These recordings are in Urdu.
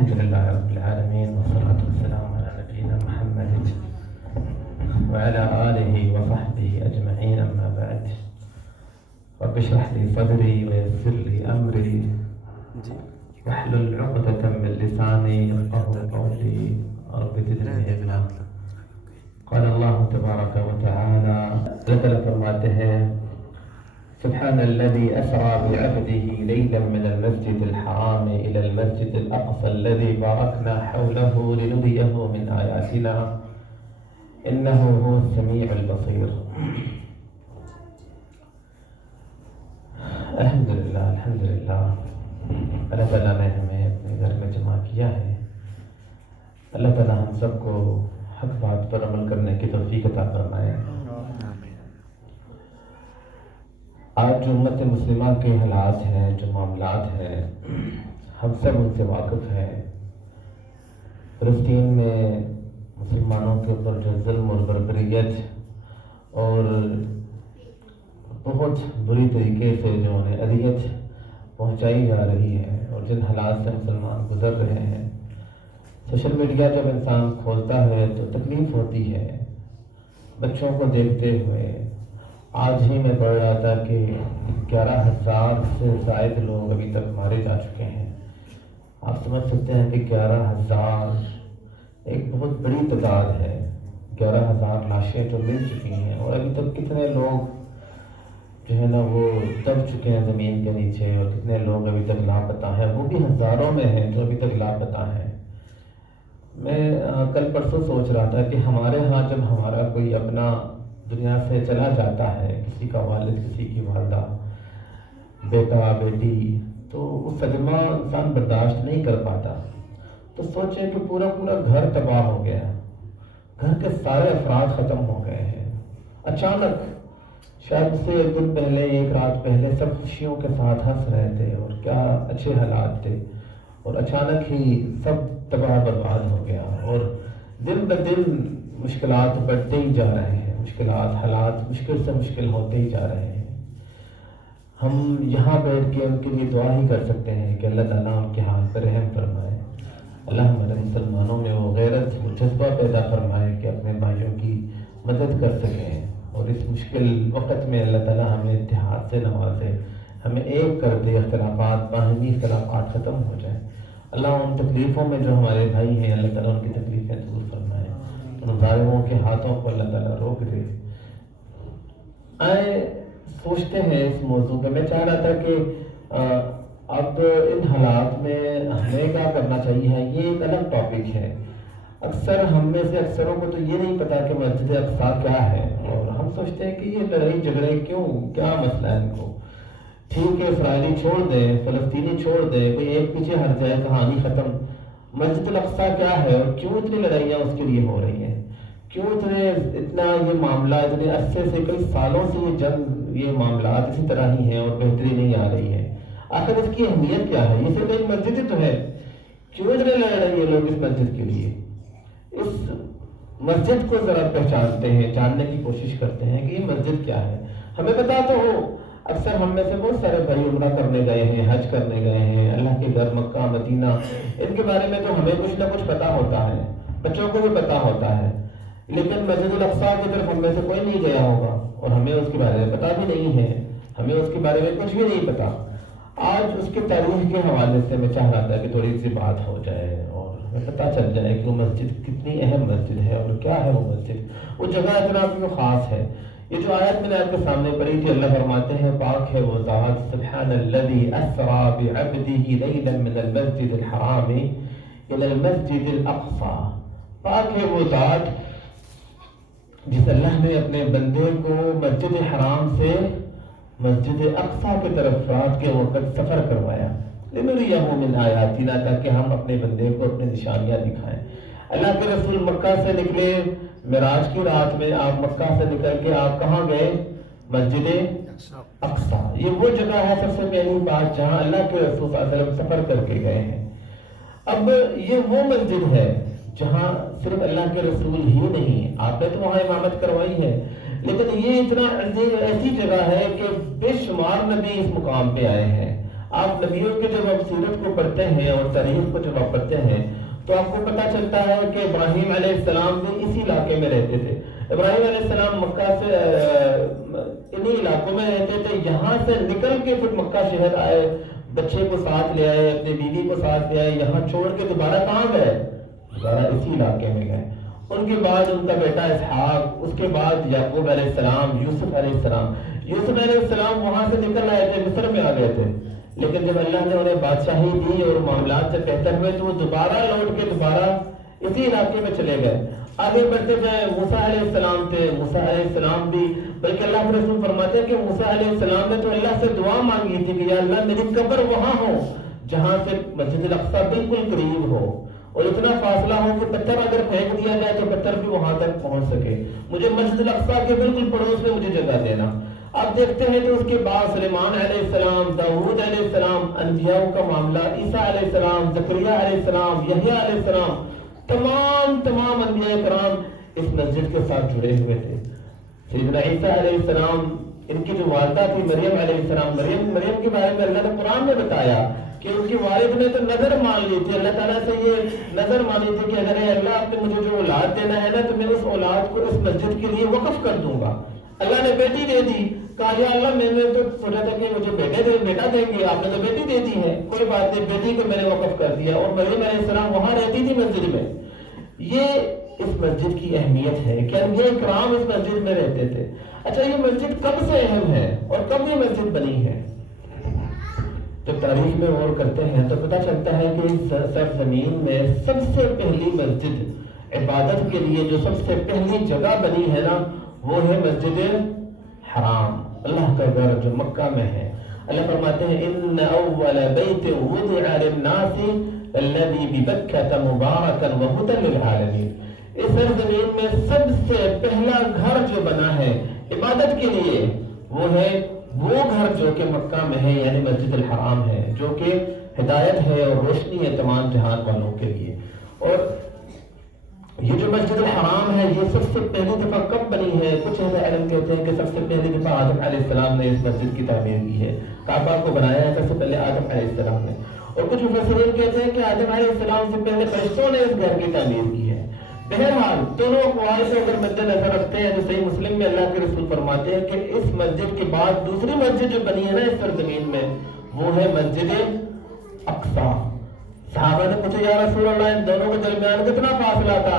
الحمد لله رب العالمين والصلاة والسلام على نبينا محمد وعلى آله وصحبه أجمعين، أما بعد. رب اشرح لي صدري ويسر لي أمري واحلل عقدة من لساني يفقهوا قولي، رب زدني علما. قال الله تبارك وتعالى، ذكر فرماتے ہیں سبحان الذي أسرى بعبده ليلا من المسجد الحرام إلى المسجد الأقصى الذي باركنا حوله لنريه من آياتنا إنه هو السميع البصير. الحمدللہ الحمدللہ، اللہ تعالیٰ نے ہمیں اپنے گھر میں جمع کیا ہے. اللہ تعالیٰ ہم سب کو حق بات پر عمل کرنے کی توفیق عطا فرمائے. آج جو امت مسلمہ کے حالات ہیں، جو معاملات ہیں، ہم سب ان سے واقف ہیں. فلسطین میں مسلمانوں کے اوپر جو ظلم اور بربریت اور بہت بری طریقے سے جو انہیں اذیت پہنچائی جا رہی ہے اور جن حالات سے مسلمان گزر رہے ہیں، سوشل میڈیا جب انسان کھولتا ہے تو تکلیف ہوتی ہے. بچوں کو دیکھتے ہوئے آج ہی میں پڑھ رہا تھا کہ 11,000 سے زائد لوگ ابھی تک مارے جا چکے ہیں. آپ سمجھ سکتے ہیں کہ 11,000 ایک بہت بڑی تعداد ہے. 11,000 لاشیں جو مل چکی ہیں، اور ابھی تک کتنے لوگ جو ہے نا وہ دب چکے ہیں زمین کے نیچے، اور کتنے لوگ ابھی تک لاپتہ ہیں، وہ بھی ہزاروں میں ہیں جو ابھی تک لاپتہ ہیں. میں کل پرسوں سوچ رہا تھا کہ ہمارے ہاں جب ہمارا کوئی اپنا دنیا سے چلا جاتا ہے، کسی کا والد، کسی کی والدہ، بیٹا، بیٹی، تو وہ صدمہ انسان برداشت نہیں کر پاتا. تو سوچیں کہ پورا گھر تباہ ہو گیا، گھر کے سارے افراد ختم ہو گئے ہیں. اچانک شاید سے ایک دن پہلے، ایک رات پہلے سب خوشیوں کے ساتھ ہنس رہے تھے اور کیا اچھے حالات تھے، اور اچانک ہی سب تباہ برباد ہو گیا. اور دن بدن مشکلات بڑھتے ہی جا رہے ہیں، حالات مشکل سے مشکل ہوتے ہی جا رہے ہیں. ہم یہاں بیٹھ کے ان کے لیے دعا ہی کر سکتے ہیں کہ اللہ تعالیٰ ان کے حال پر رحم فرمائے. اللہ ہمارے مسلمانوں میں وہ غیرت، وہ جذبہ پیدا فرمائے کہ اپنے بھائیوں کی مدد کر سکیں، اور اس مشکل وقت میں اللہ تعالیٰ ہمیں اتحاد سے نوازے، ہمیں ایک کر دے، اختلافات، باہمی اختلافات ختم ہو جائیں. اللہ ان تکلیفوں میں جو ہمارے بھائی ہیں، اللہ تعالیٰ ان کی تکلیفیں دور فرمائے، ان ظالموں کے ہاتھوں کو اللہ تعالیٰ روک دے. آئے سوچتے ہیں اس موضوع پہ. میں چاہ رہا تھا کہ اب ان حالات میں ہمیں کیا کرنا چاہیے. یہ ایک الگ ٹاپک ہے. اکثر ہم میں سے اکثروں کو تو یہ نہیں پتا کہ مسجد اقصیٰ کیا ہے، اور ہم سوچتے ہیں کہ یہ لڑائی جھگڑے کیوں، کیا مسئلہ ہے ان کو. ٹھیک ہے، اسرائیلی چھوڑ دیں، فلسطینی چھوڑ دیں، کوئی ایک پیچھے ہٹ جائے، کہانی ختم. مسجد الاقصیٰ کیا ہے اور کیوں اتنی لڑائیاں اس کے لیے ہو رہی ہیں، کیوں اتنا یہ معاملہ اتنے عرصے سے، کئی سالوں سے یہ جنگ، یہ معاملات اسی طرح ہی ہیں اور بہتری نہیں آ رہی ہے. آخر اس کی اہمیت کیا ہے؟ یہ صرف ایک مسجد ہی تو ہے، کیوں اتنے لڑ رہے ہیں لوگ اس مسجد کے لیے؟ اس مسجد کو ذرا پہچانتے ہیں، جاننے کی کوشش کرتے ہیں کہ یہ مسجد کیا ہے. ہمیں پتا تو ہو، اکثر ہم میں سے بہت سارے بھائی عمرہ کرنے گئے ہیں، حج کرنے گئے ہیں، اللہ کے گھر مکہ مدینہ، ان کے بارے میں تو ہمیں کچھ نہ کچھ پتا ہوتا ہے، بچوں کو بھی پتا ہوتا ہے. لیکن مسجد الاقصیٰ کی طرف ہم میں سے کوئی نہیں گیا ہوگا، اور ہمیں اس کے بارے میں پتا بھی نہیں ہے، ہمیں اس کے بارے میں کچھ بھی نہیں پتا. آج اس کی تاریخ کے حوالے سے میں چاہ رہا تھا کہ تھوڑی سی بات ہو جائے اور ہمیں پتہ چل جائے کہ وہ مسجد کتنی اہم مسجد ہے اور کیا ہے وہ مسجد، وہ جگہ اتنا کیوں خاص ہے. یہ جو آیت میں نے آپ کے سامنے پڑھی تھی، اللہ فرماتے ہیں پاک ہے وہ ذات، سبحان الذی اسری بعبدہ لیلا من المسجد الحرام الی المسجد الاقصی. پاک ہے وہ ذات جس اللہ نے اپنے بندے کو مسجد حرام سے مسجد اقصیٰ کی طرف رات کے وقت سفر کروایا، لنریہ من آیاتنا، تاکہ ہم اپنے بندے کو اپنے نشانیاں دکھائیں. اللہ کے رسول مکہ سے نکلے معراج کی رات میں، آپ مکہ سے نکل کے آپ کہاں گئے؟ مسجد اقصیٰ. یہ وہ جگہ ہے سب سے پہلی بات جہاں اللہ کے رسول صلی اللہ علیہ وسلم سفر کر کے گئے ہیں. اب یہ وہ مسجد ہے جہاں صرف اللہ کے رسول ہی نہیں، آپ نے تو وہاں امامت کروائی ہے، لیکن یہ اتنا ایسی جگہ ہے کہ بے شمار نبی اس مقام پہ آئے ہیں. آپ نبیوں کے جب آپ سیرت کو پڑھتے ہیں اور تاریخ کو جب آپ پڑھتے ہیں تو آپ کو پتہ چلتا ہے کہ ابراہیم علیہ السلام بھی اسی علاقے میں رہتے تھے. ابراہیم علیہ السلام مکہ سے انہی علاقوں میں رہتے تھے. یہاں سے نکل کے پھر مکہ شہر آئے, بچے کو ساتھ لے آئے, اپنی بیوی کو ساتھ لے آئے, یہاں چھوڑ کے دوبارہ کہاں گئے؟ دوبارہ اسی علاقے میں گئے. ان کے بعد ان کا بیٹا اسحاق, اس کے بعد یعقوب علیہ السلام, یوسف علیہ السلام. یوسف علیہ السلام وہاں سے نکل آئے تھے, مصر میں آ گئے تھے, لیکن جب اللہ نے انہیں بادشاہی دی اور معاملات سے بہتر ہوئے تو وہ دوبارہ لوٹ کے دوبارہ اسی علاقے میں چلے گئے. آگے بڑھتے گئے. موسیٰ علیہ السلام تھے, موسیٰ علیہ السلام بھی, بلکہ اللہ کے رسول فرماتے ہیں کہ موسیٰ علیہ السلام نے تو اللہ سے دعا مانگی تھی کہ یا اللہ میری قبر وہاں ہو جہاں سے مسجد الاقصیٰ بالکل قریب ہو, اور اتنا فاصلہ ہو کہ پتھر اگر پھینک دیا جائے تو پتھر بھی وہاں تک پہنچ سکے. مجھے مسجد الاقصیٰ کے بالکل پڑوس میں مجھے جگہ دینا. آپ دیکھتے ہیں تو اس کے بعد سلیمان علیہ السلام, داؤد علیہ السلام, انبیاء کا معاملہ, عیسیٰ علیہ السلام, زکریا علیہ السلام, یحییٰ علیہ السلام, تمام انبیاء کرام اس مسجد کے ساتھ جڑے ہوئے تھے. سیدنا عیسیٰ علیہ السلام, ان کی جو والدہ تھی مریم علیہ السلام, مریم کے بارے میں اللہ نے قرآن میں بتایا کہ ان کی والد نے تو نظر مان لی تھی, اللہ تعالیٰ سے یہ نظر مانی تھی کہ اگر اللہ آپ نے مجھے جو اولاد دینا ہے نا تو میں اس اولاد کو اس مسجد کے لیے وقف کر دوں گا. اللہ نے بیٹی دے دی, کہا یا اللہ میں نے تو سوچا تھا کہ مجھے بیٹا دیں گے, آپ نے تو بیٹی دے دی ہے, کوئی بات نہیں, بیٹی کو میں نے وقف کر دیا. اور مریم علیہ السلام وہاں رہتی تھی مسجد میں. یہ اس مسجد کی اہمیت ہے کہ انبیاء کرام اس مسجد میں رہتے تھے. اچھا, یہ مسجد کب سے اہم ہے اور کب یہ مسجد بنی ہے؟ جب تاریخ میں غور کرتے ہیں تو پتہ چلتا ہے کہ اس سرزمین میں سب سے پہلی مسجد عبادت کے لیے جو سب سے پہلی جگہ بنی ہے نا, وہ ہے مسجد حرام, اللہ کا گھر جو مکہ میں ہے. اللہ فرماتے ہیں ان اول بیت وضع للناس الذي ببکۃ مبارکا وہدی للعالمین. اس سرزمین میں سب سے پہلا گھر جو بنا ہے عبادت کے لیے وہ ہے وہ گھر جو کہ مکہ میں ہے, یعنی مسجد الحرام ہے, جو کہ ہدایت ہے اور روشنی ہے تمام جہان والوں کے لیے. اور یہ جو مسجد الحرام ہے یہ سب سے پہلی دفعہ کب بنی ہے؟ کچھ اہل علم کہتے ہیں کہ سب سے پہلی دفعہ آدم علیہ السلام نے اس مسجد کی تعمیر کی ہے. کعبہ کو بنایا ہے سب سے پہلے آدم علیہ السلام نے. اور کچھ مفسرین کہتے ہیں کہ آدم علیہ السلام سے پہلے فرشتوں نے اس گھر کی تعمیر کی ہے. بہرحال دونوں اقوال سے اگر مد نظر رکھتے ہیں تو صحیح مسلم میں اللہ کے رسول فرماتے ہیں کہ اس مسجد کے بعد دوسری مسجد جو بنی ہے نا اس سرزمین میں وہ ہے مسجد اقصیٰ. صحابہ نے پوچھا یا رسول اللہ ان دونوں کے درمیان کتنا فاصلہ تھا؟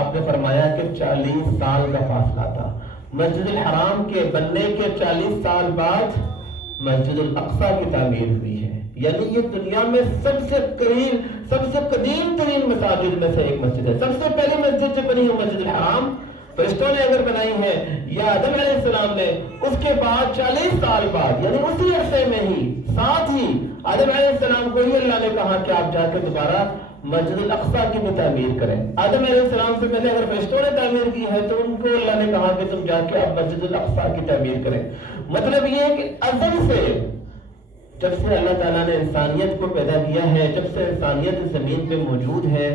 آپ نے فرمایا کہ 40 سال کا فاصلہ تھا. مسجد الحرام کے بننے کے 40 سال بعد مسجد الاقصیٰ کی تعمیر ہوئی ہے. یعنی یہ دنیا میں سب سے قدیم ترین مساجد میں سے ایک مسجد ہے. سب سے پہلی مسجد جو بنی ہے مسجد الحرام فرشتوں نے اگر بنائی ہے یا آدم علیہ السلام نے, اس کے بعد 40 سال بعد یعنی اسی عرصے میں ہی ساتھ ہی آدم علیہ السلام کو ہی اللہ نے کہا کہ آپ جا کے دوبارہ مسجد الاقصیٰ کی بھی تعمیر کریں. آدم علیہ السلام سے پہلے اگر فرشتوں نے تعمیر کی ہے تو ان کو اللہ نے کہا کہ تم جا کے اب مسجد الاقصیٰ کی تعمیر کریں. مطلب یہ ہے کہ ازل سے جب سے اللہ تعالیٰ نے انسانیت کو پیدا کیا ہے, جب سے انسانیت زمین پہ موجود ہے,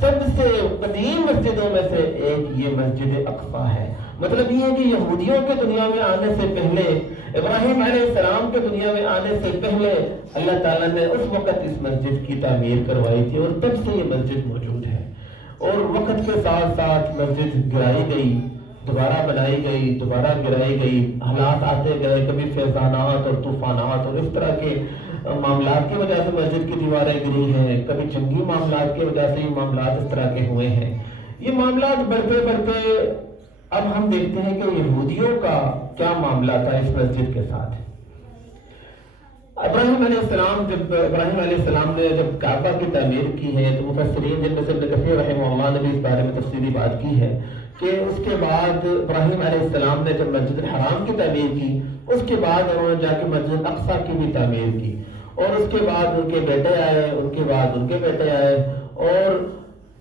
سب سے قدیم مسجدوں میں سے ایک یہ مسجد اقصیٰ ہے. مطلب یہ ہے کہ یہودیوں کے دنیا میں آنے سے پہلے, ابراہیم علیہ السلام کے دنیا میں آنے سے پہلے اللہ تعالیٰ نے اس وقت اس مسجد کی تعمیر کروائی تھی اور تب سے یہ مسجد موجود ہے. اور وقت کے ساتھ ساتھ مسجد گرائی گئی, دوبارہ بنائی گئی, دوبارہ گرائی گئی, حالات آتے گئے, کبھی فیضانات اور طوفانات اور اس طرح کے معاملات کی وجہ سے مسجد کی دیواریں گری ہیں, کبھی جنگی معاملات کی وجہ سے یہ معاملات اس طرح کے ہوئے ہیں. یہ معاملات بڑھتے بڑھتے اب ہم دیکھتے ہیں کہ یہودیوں کا کیا معاملہ تھا اس مسجد کے ساتھ. ابراہیم علیہ السلام نے جب کعبہ کی تعمیر کی ہے تو مفسرین جن میں سے ابن کثیر رحمہ اللہ نے بھی اس بارے میں تفصیلی بات کی ہے کہ اس کے بعد ابراہیم علیہ السلام نے جب مسجد الحرام کی تعمیر کی, اس کے بعد انہوں نے جا کے مسجد اقصیٰ کی بھی تعمیر کی, اور اس کے بعد ان کے بیٹے آئے, ان کے بعد ان کے بیٹے آئے, اور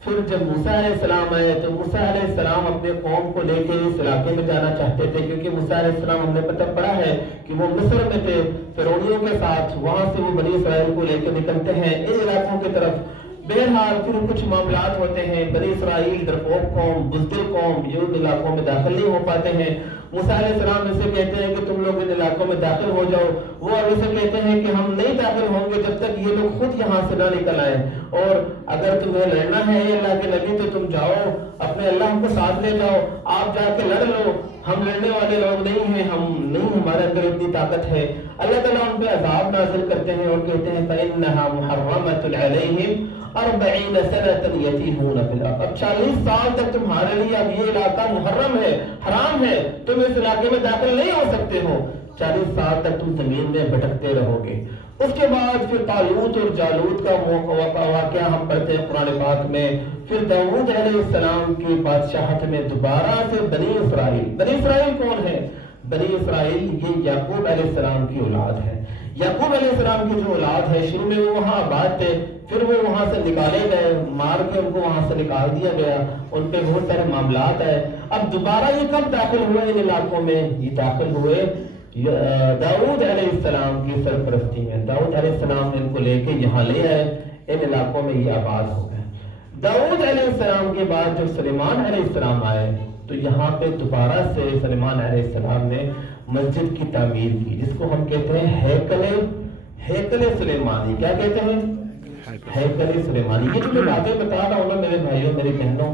پھر جب موسیٰ علیہ السلام آئے تو موسیٰ علیہ السلام اپنے قوم کو لے کے اس علاقے میں جانا چاہتے تھے, کیونکہ موسیٰ علیہ السلام ہم نے پتہ پڑا ہے کہ وہ مصر میں تھے فرعونیوں کے ساتھ, وہاں سے وہ بنی اسرائیل کو لے کے نکلتے ہیں ان علاقوں کی طرف. بہرحال پھر کچھ معاملات ہوتے ہیں, بنی اسرائیل ڈرپوک قوم, بزدل قوم, یہ ان علاقوں میں داخل نہیں ہو پاتے ہیں. موسیٰ علیہ السلام اسے کہتے ہیں کہ تم لوگ ان علاقوں میں داخل ہو جاؤ, وہ اب اسے کہتے ہیں کہ ہم نہیں داخل ہوں گے جب تک یہ لوگ خود یہاں سے نہ نکل آئیں. اور اگر تمہیں لڑنا ہے اللہ کے نبی تو تم جاؤ اپنے اللہ کو ساتھ لے جاؤ، آپ جا کے لڑ لو، ہم لڑنے والے لوگ نہیں ہیں، ہمارے اندر اتنی طاقت ہے۔ اللہ تعالیٰ ان پہ عذاب نازل کرتے ہیں اور کہتے ہیں فَإِنَّهَا مُحَرَّمَةٌ عَلَيْهِمْ 40 سَنَةً يَتِيهُونَ فِي الْأَرْضِ۔ اب 40 سال تک تمہارے لیے اب یہ علاقہ محرم ہے، حرام ہے، تم اس علاقے میں داخل نہیں ہو سکتے ہو، 40 سال تک تم زمین میں بھٹکتے رہو گے۔ اس کے بعد پھر طالوت اور جالوت کا واقعہ ہم پڑھتے ہیں قرآن پاک میں۔ پھر داؤد علیہ السلام کی بادشاہت میں دوبارہ سے بنی اسرائیل کون ہے؟ بنی اسرائیل یہ یعقوب علیہ السلام کی اولاد ہے۔ یعقوب علیہ السلام کی جو اولاد ہے، شروع میں وہ وہاں آباد تھے، پھر وہ وہاں سے نکالے گئے، مار کے ان کو وہاں سے نکال دیا گیا، ان پہ بہت سارے معاملات آئے۔ اب دوبارہ یہ کب داخل ہوئے ان علاقوں میں؟ یہ داخل ہوئے داؤد علیہ السلام کی سرپرستی میں۔ داؤد علیہ السلام نے ان کو لے کے یہاں لے آئے، ان علاقوں میں یہ آباد ہو گئے۔ داؤد علیہ السلام کے بعد جب سلیمان علیہ السلام آئے تو یہاں پہ دوبارہ سے سلیمان علیہ السلام نے مسجد کی تعمیر کی، جس کو ہم کہتے ہیں ہیکل سلیمانی۔ کیا کہتے ہیں؟ ہیکل سلیمانی۔ یہ جو میں باتیں بتا رہا ہوں نا میرے بھائیوں میری بہنوں،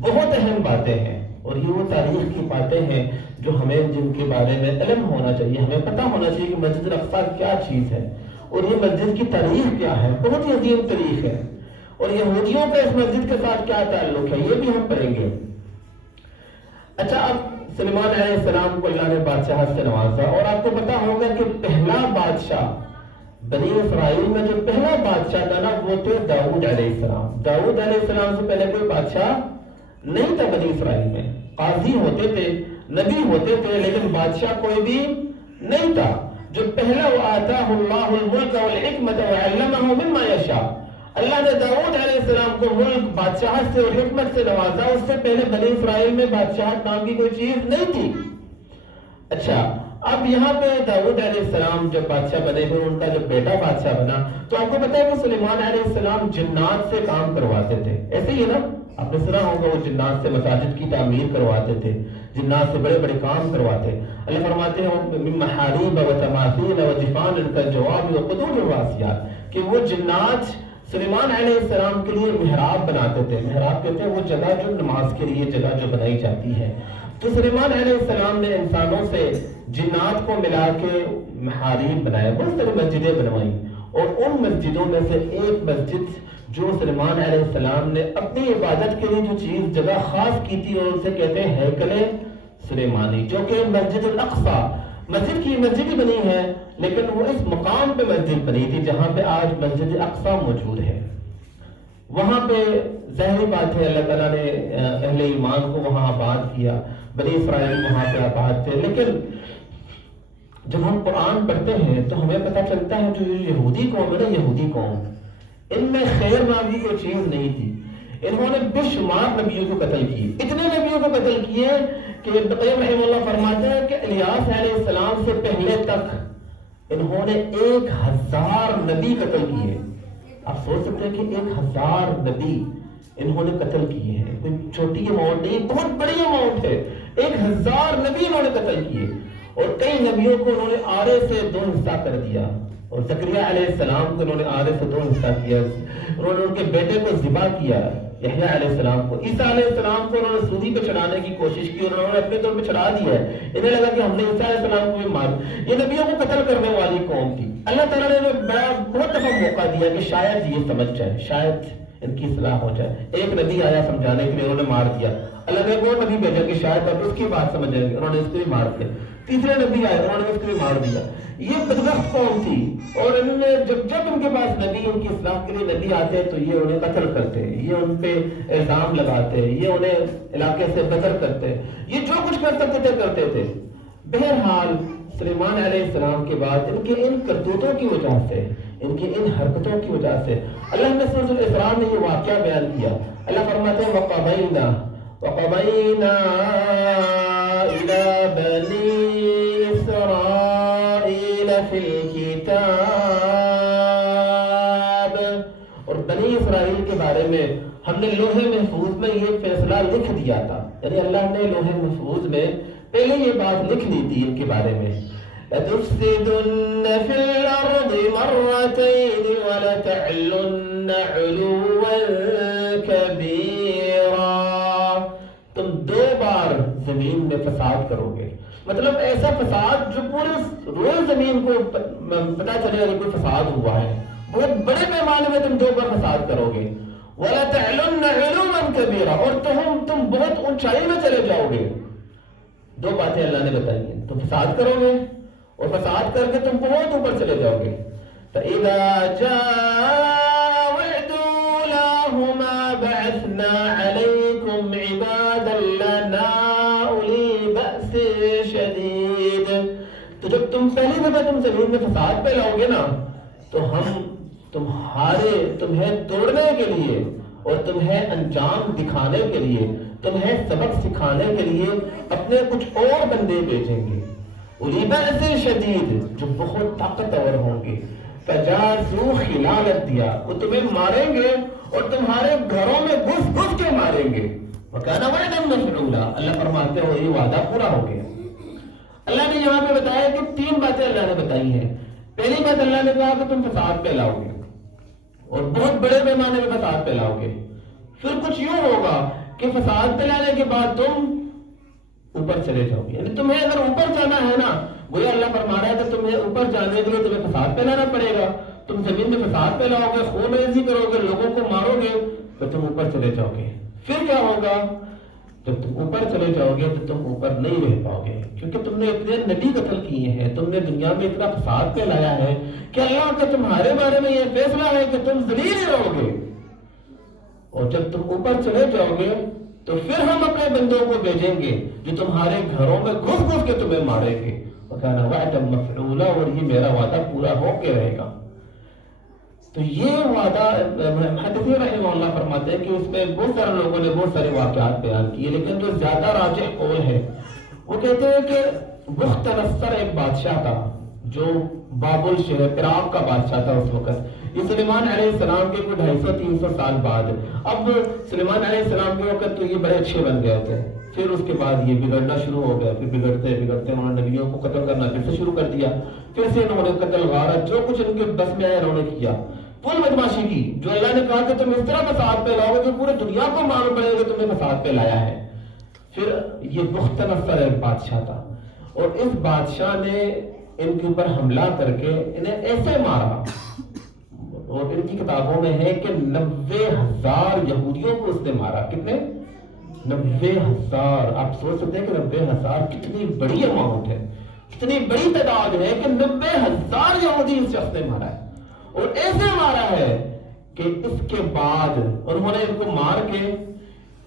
بہت اہم باتیں ہیں، اور یہ وہ تاریخ کی باتیں ہیں جو ہمیں جن کے بارے میں علم ہونا چاہیے، ہمیں پتہ ہونا چاہیے کہ مسجد الاقصیٰ کیا چیز ہے اور یہ مسجد کی تاریخ کیا ہے، بہت ہی عظیم تاریخ ہے، اور یہودیوں کا اس مسجد کے ساتھ کیا تعلق ہے یہ بھی ہم پڑھیں گے۔ اچھا، اب سلیمان علیہ السلام کو اللہ نے بادشاہت سے نوازا، اور آپ کو پتا ہوگا کہ پہلا بادشاہ بنی اسرائیل میں جو پہلا بادشاہ تھا نا وہ تھے داؤد علیہ السلام۔ داؤد علیہ السلام سے پہلے کوئی بادشاہ نہیں تھا بنی اسرائیل میں، قاضی ہوتے تھے، نبی ہوتے تھے، لیکن بادشاہ کوئی بھی نہیں تھا۔ جو پہلا وآتاہ اللہ الملک والحکمت وعلمہ مما یشاء، اللہ نے داؤد علیہ السلام کو ملک، بادشاہت سے اور حکمت سے نوازا۔ اس سے پہلے بنی اسرائیل میں بادشاہت نام کی کوئی چیز نہیں تھی۔ اچھا، اب یہاں پہ داؤد علیہ السلام جب بادشاہ بنے، پھر ان کا جب بیٹا بادشاہ بنا، تو آپ کو پتا ہے کہ سلیمان علیہ السلام جنات سے کام کرواتے تھے، ایسے ہی ہے نا؟ آپ نے سنا ہوگا وہ جنات سے مساجد کی تعمیر کرواتے تھے، جنات سے بڑے بڑے کام کرواتے۔ اللہ فرماتے ہیں من محاریب و تماثیل و جفان کالجواب و قدور الراسیات، کہ وہ جنات سلیمان علیہ السلام کے لیے محراب بناتے تھے۔ محراب کہتے ہیں وہ جگہ جو نماز کے لیے جگہ جو بنائی جاتی ہے۔ تو سلیمان علیہ السلام نے انسانوں سے جنات کو ملا کے محاریب بنائے، بہت ساری مسجدیں بنوائیں، اور ان مسجدوں میں سے ایک مسجد جو سلیمان علیہ السلام نے اپنی عبادت کے لیے جو چیز جگہ خاص کی تھی، اور اسے کہتے ہیں ہیکل سلیمانی، جو کہ مسجد الاقصیٰ، مسجد کی مسجد ہی بنی ہے، لیکن وہ اس مقام پہ مسجد بنی تھی جہاں پہ آج مسجد اقصیٰ موجود ہے۔ وہاں پہ ظاہری بات ہے اللہ تعالیٰ نے اہل ایمان کو وہاں آباد کیا، بنی اسرائیل وہاں پہ آباد تھے، لیکن جب ہم قرآن پڑھتے ہیں تو ہمیں پتہ چلتا ہے جو یہودی قوم ہے نا، یہودی قوم، ان میں خیر نام کی کوئی چیز نہیں تھی۔ انہوں نے بے شمار نبیوں کو قتل کیے، اتنے نبیوں کو قتل کیے کہ ابن قیم رحمہ اللہ فرماتا ہے کہ الیاس علیہ السلام سے پہلے تک انہوں نے 1000 نبی قتل کیے۔ آپ سوچ سکتے ہیں کہ 1000 نبی انہوں نے قتل کیے ہیں، کوئی چھوٹی اماؤنٹ نہیں، بہت بڑی اماؤنٹ ہے۔ 1000 نبی انہوں نے قتل کیے، اور کئی نبیوں کو انہوں نے آرے سے 2 حصہ کر دیا، اور زکریا علیہ السلام کو انہوں نے آرے سے 2 حصہ کیا، انہوں نے ان کے بیٹے کو ذبح کیا، یحییٰ علیہ السلام کو۔ عیسیٰ علیہ السلام کو انہوں نے سولی پہ چڑھانے کی کوشش کی، اور انہوں نے اپنے طور پہ چڑھا دیا ہے، انہیں لگا کہ ہم نے عیسیٰ علیہ السلام کو بھی مار۔ یہ نبیوں کو قتل کرنے والی قوم تھی۔ اللہ تعالیٰ نے بہت دفعہ موقع دیا کہ شاید یہ سمجھ جائے، شاید ان کی اصلاح ہو جائے۔ ایک نبی آیا سمجھانے کے لیے، انہوں نے مار دیا۔ اللہ نے وہ نبی بھیجا کہ شاید اب اس کی بات سمجھ جائیں گے، انہوں نے اس کو بھی مار دیا۔ تیسرے نبی آئے، انہوں نے اس کو بھی مار دیا۔ یہ بدبخت قوم تھی، اور انہوں نے جب ان کے پاس نبی، ان کی اصلاح کے لیے نبی آتے تو یہ انہیں قتل کرتے، یہ ان پہ الزام لگاتے، یہ انہیں علاقے سے بدر کرتے، یہ جو کچھ کر سکتے تھے کرتے تھے۔ بہرحال سلیمان علیہ السلام کے بعد ان کے ان کرتوتوں کی وجہ سے، ان کی ان حرکتوں کی وجہ سے اللہ نے سورۃ الاسراء میں یہ واقعہ بیان کیا۔ اللہ فرماتے ہیں وَقَضَيْنَا إِلَى بَنِي إِسْرَائِيلَ فِي الْكِتَابِ، اور بنی اسرائیل کے بارے میں ہم نے لوح محفوظ میں یہ فیصلہ لکھ دیا تھا، یعنی اللہ نے لوح محفوظ میں پہلے یہ بات لکھ دی تھی ان کے بارے میں۔ لَتُفْسِدُنَّ فِي الْأَرْضِ مَرَّتَيْنِ وَلَتَعْلُنَّ علوا کبیرا، تم 2 بار زمین میں فساد کرو گے، مطلب ایسا فساد جو پورے روز زمین کو پتہ چلے گا کوئی فساد ہوا ہے، بہت بڑے پیمانے میں تم 2 بار فساد کرو گے، وَلَتَعْلُنَّ عُلُوًّا كَبِيرًا، اور تم بہت اونچائی میں چلے جاؤ گے۔ 2 باتیں اللہ نے بتائی ہیں، تم فساد کرو گے اور فساد کر کے تم بہت اوپر چلے جاؤ گے۔ فَإِذَا جَاءَ وَعْدُ أُولَاهُمَا بَعَثْنَا عَلَيْكُمْ عِبَادًا لَنَا أُولِي بَأْسٍ شَدِيدٍ، تو جب تم پہلی دفعہ تم زمین میں فساد پھیلاؤ گے نا، تو ہم تمہیں توڑنے کے لیے اور تمہیں انجام دکھانے کے لیے، تمہیں سبق سکھانے کے لیے اپنے کچھ اور بندے بھیجیں گے، اولی بأس شدید، جو بہت طاقتور ہوں گے، فجاسوا خلال الدیار، وہ تمہیں ماریں گے اور تمہارے گھروں میں گھس گھس کے ماریں گے، وکان وعدا مفعولا، اللہ فرماتے ہو یہ وعدہ پورا ہو گیا۔ اللہ نے یہاں پہ بتایا کہ 3 باتیں اللہ نے بتائی ہیں۔ پہلی بات اللہ نے کہا کہ تم فساد پھیلاؤ گے اور بہت بڑے پیمانے میں فساد پھیلاؤ گے، پھر کچھ یوں ہوگا کہ فساد پھیلانے کے بعد تم اوپر چلے جاؤ گے، یعنی تمہیں اگر اوپر جانا ہے نا، گویا اللہ فرما رہا ہے کہ تمہیں اوپر جانے کے لیے تمہیں فساد پھیلانا پڑے گا، تم زمین میں فساد پھیلاؤ گے، خون ریزی کرو گے، لوگوں کو مارو گے، پھر تم اوپر چلے جاؤ گے۔ پھر کیا ہوگا؟ جب تم اوپر چلے جاؤ گے تو تم اوپر نہیں رہ پاؤ گے، کیونکہ تم نے اتنے نبی قتل کیے ہیں، تم نے دنیا میں اتنا فساد پھیلایا ہے کہ اللہ کا تمہارے بارے میں یہ فیصلہ ہے کہ تم ذلیل رہو گے، اور جب تم اوپر چلے جاؤ گے تو پھر ہم اپنے بندوں کو بھیجیں گے جو تمہارے گھروں میں گھس گھس کے تمہیں ماریں گے، وَكَانَ وَعْدًا مَفْعُولًا، اور یہ میرا وعدہ پورا ہو کے رہے گا۔ تو یہ وعدہ محدثین رحمہ اللہ فرماتے ہیں کہ اس میں بہت سارے لوگوں نے بہت سارے واقعات بیان کیے، لیکن جو زیادہ راجح قول ہے وہ کہتے ہیں کہ بخت نصر ایک بادشاہ تھا جو بابل شہر عراق کا بادشاہ تھا اس وقت، یہ سلیمان علیہ السلام کے کوئی 250-300 سال بعد۔ اب سلیمان علیہ السلام کے وقت تو یہ بڑے اچھے بن گئے تھے، پھر اس کے بعد یہ بگڑنا شروع ہو گیا، پھر بگڑتے انہوں نے نبیوں کو قتل کرنا پھر سے شروع کر دیا، پھر سے انہوں نے قتل غارت جو کچھ ان کے بس میں آیا انہوں نے کیا، پل بدماشی کی، جو اللہ نے کہا کہ تم اس طرح فساد پھیلاؤ گے کہ پورے دنیا کو معلوم پڑے گا تمہیں فساد پھیلایا ہے۔ پھر یہ بخت نصر ایک بادشاہ تھا، اور اس بادشاہ نے ان کے اوپر حملہ کر کے انہیں ایسے مارا، اور ان کی کتابوں میں ہے کہ 90,000 یہودیوں کو اس نے مارا۔ کتنے؟ 90,000۔ آپ سوچ سکتے ہیں کہ 90,000 کتنی بڑی اماؤنٹ ہے، کتنی بڑی تعداد ہے کہ 90,000 یہودی اس شخص نے مارا ہے، اور ایسے مارا ہے کہ اس کے بعد انہوں نے ان کو مار کے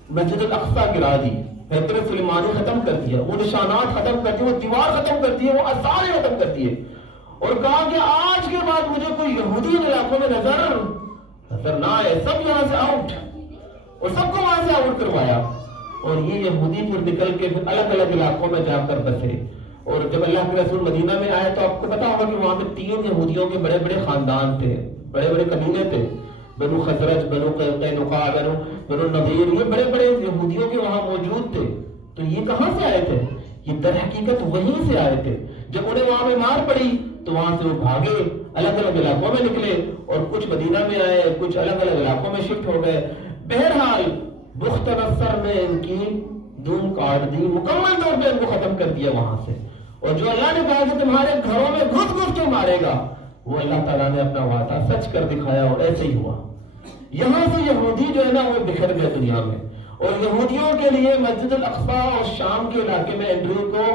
مسجد الاقصی گرا دی، ہیکل سلیمانی ختم کر دیا، وہ نشانات ختم کر دیے، وہ دیوار ختم کر دیے، وہ آثار ختم کر دیے، اور کہا کہ آج کے بعد مجھے کوئی یہودی ان علاقوں میں نظر نہ آئے، سب یہاں سے آؤٹ، اور سب کو وہاں سے آؤٹ کروایا، اور یہ یہودی پھر نکل کے پھر الگ الگ علاقوں میں جا کر بسے۔ اور جب اللہ کے رسول مدینہ میں آئے تو آپ کو پتا ہوگا کہ وہاں پہ 3 یہودیوں کے بڑے بڑے خاندان تھے، بڑے بڑے قبیلے تھے، بنو خزرج، بنو قینقاع، بنو نذیر، یہ بڑے بڑے یہودیوں کے وہاں موجود تھے۔ تو یہ کہاں سے آئے تھے؟ یہ در حقیقت وہیں سے آئے تھے۔ جب انہیں وہاں پہ مار پڑی تو وہاں سے وہ بھاگے، الگ الگ علاقوں میں نکلے، اور کچھ مدینہ میں آئے، کچھ الگ الگ علاقوں میں شفٹ ہو گئے۔ بہرحال بخت نصر نے ان کی دھوم کاٹ دی، مکمل طور پہ ان کو ختم کر دیا وہاں سے، اور جو اللہ نے کہا کہ تمہارے گھروں میں گھس گھس کے مارے گا، وہ اللہ تعالیٰ نے اپنا وعدہ سچ کر دکھایا، اور ایسے ہی ہوا۔ یہاں سے یہودی جو ہے نا وہ بکھر گئے دنیا میں، اور یہودیوں کے لیے مسجد الاقصی اور شام کے علاقے میں انٹری کو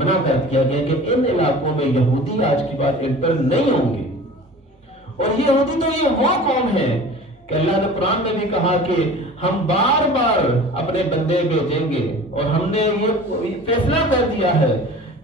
منع کر دیا گیا کہ ان علاقوں میں یہودی آج کی بات انٹر نہیں ہوں گے۔ اور یہودی تو یہ وہ قوم ہے کہ اللہ نے قرآن میں بھی کہا کہ ہم بار بار اپنے بندے بھیجیں گے، اور ہم نے یہ فیصلہ کر دیا ہے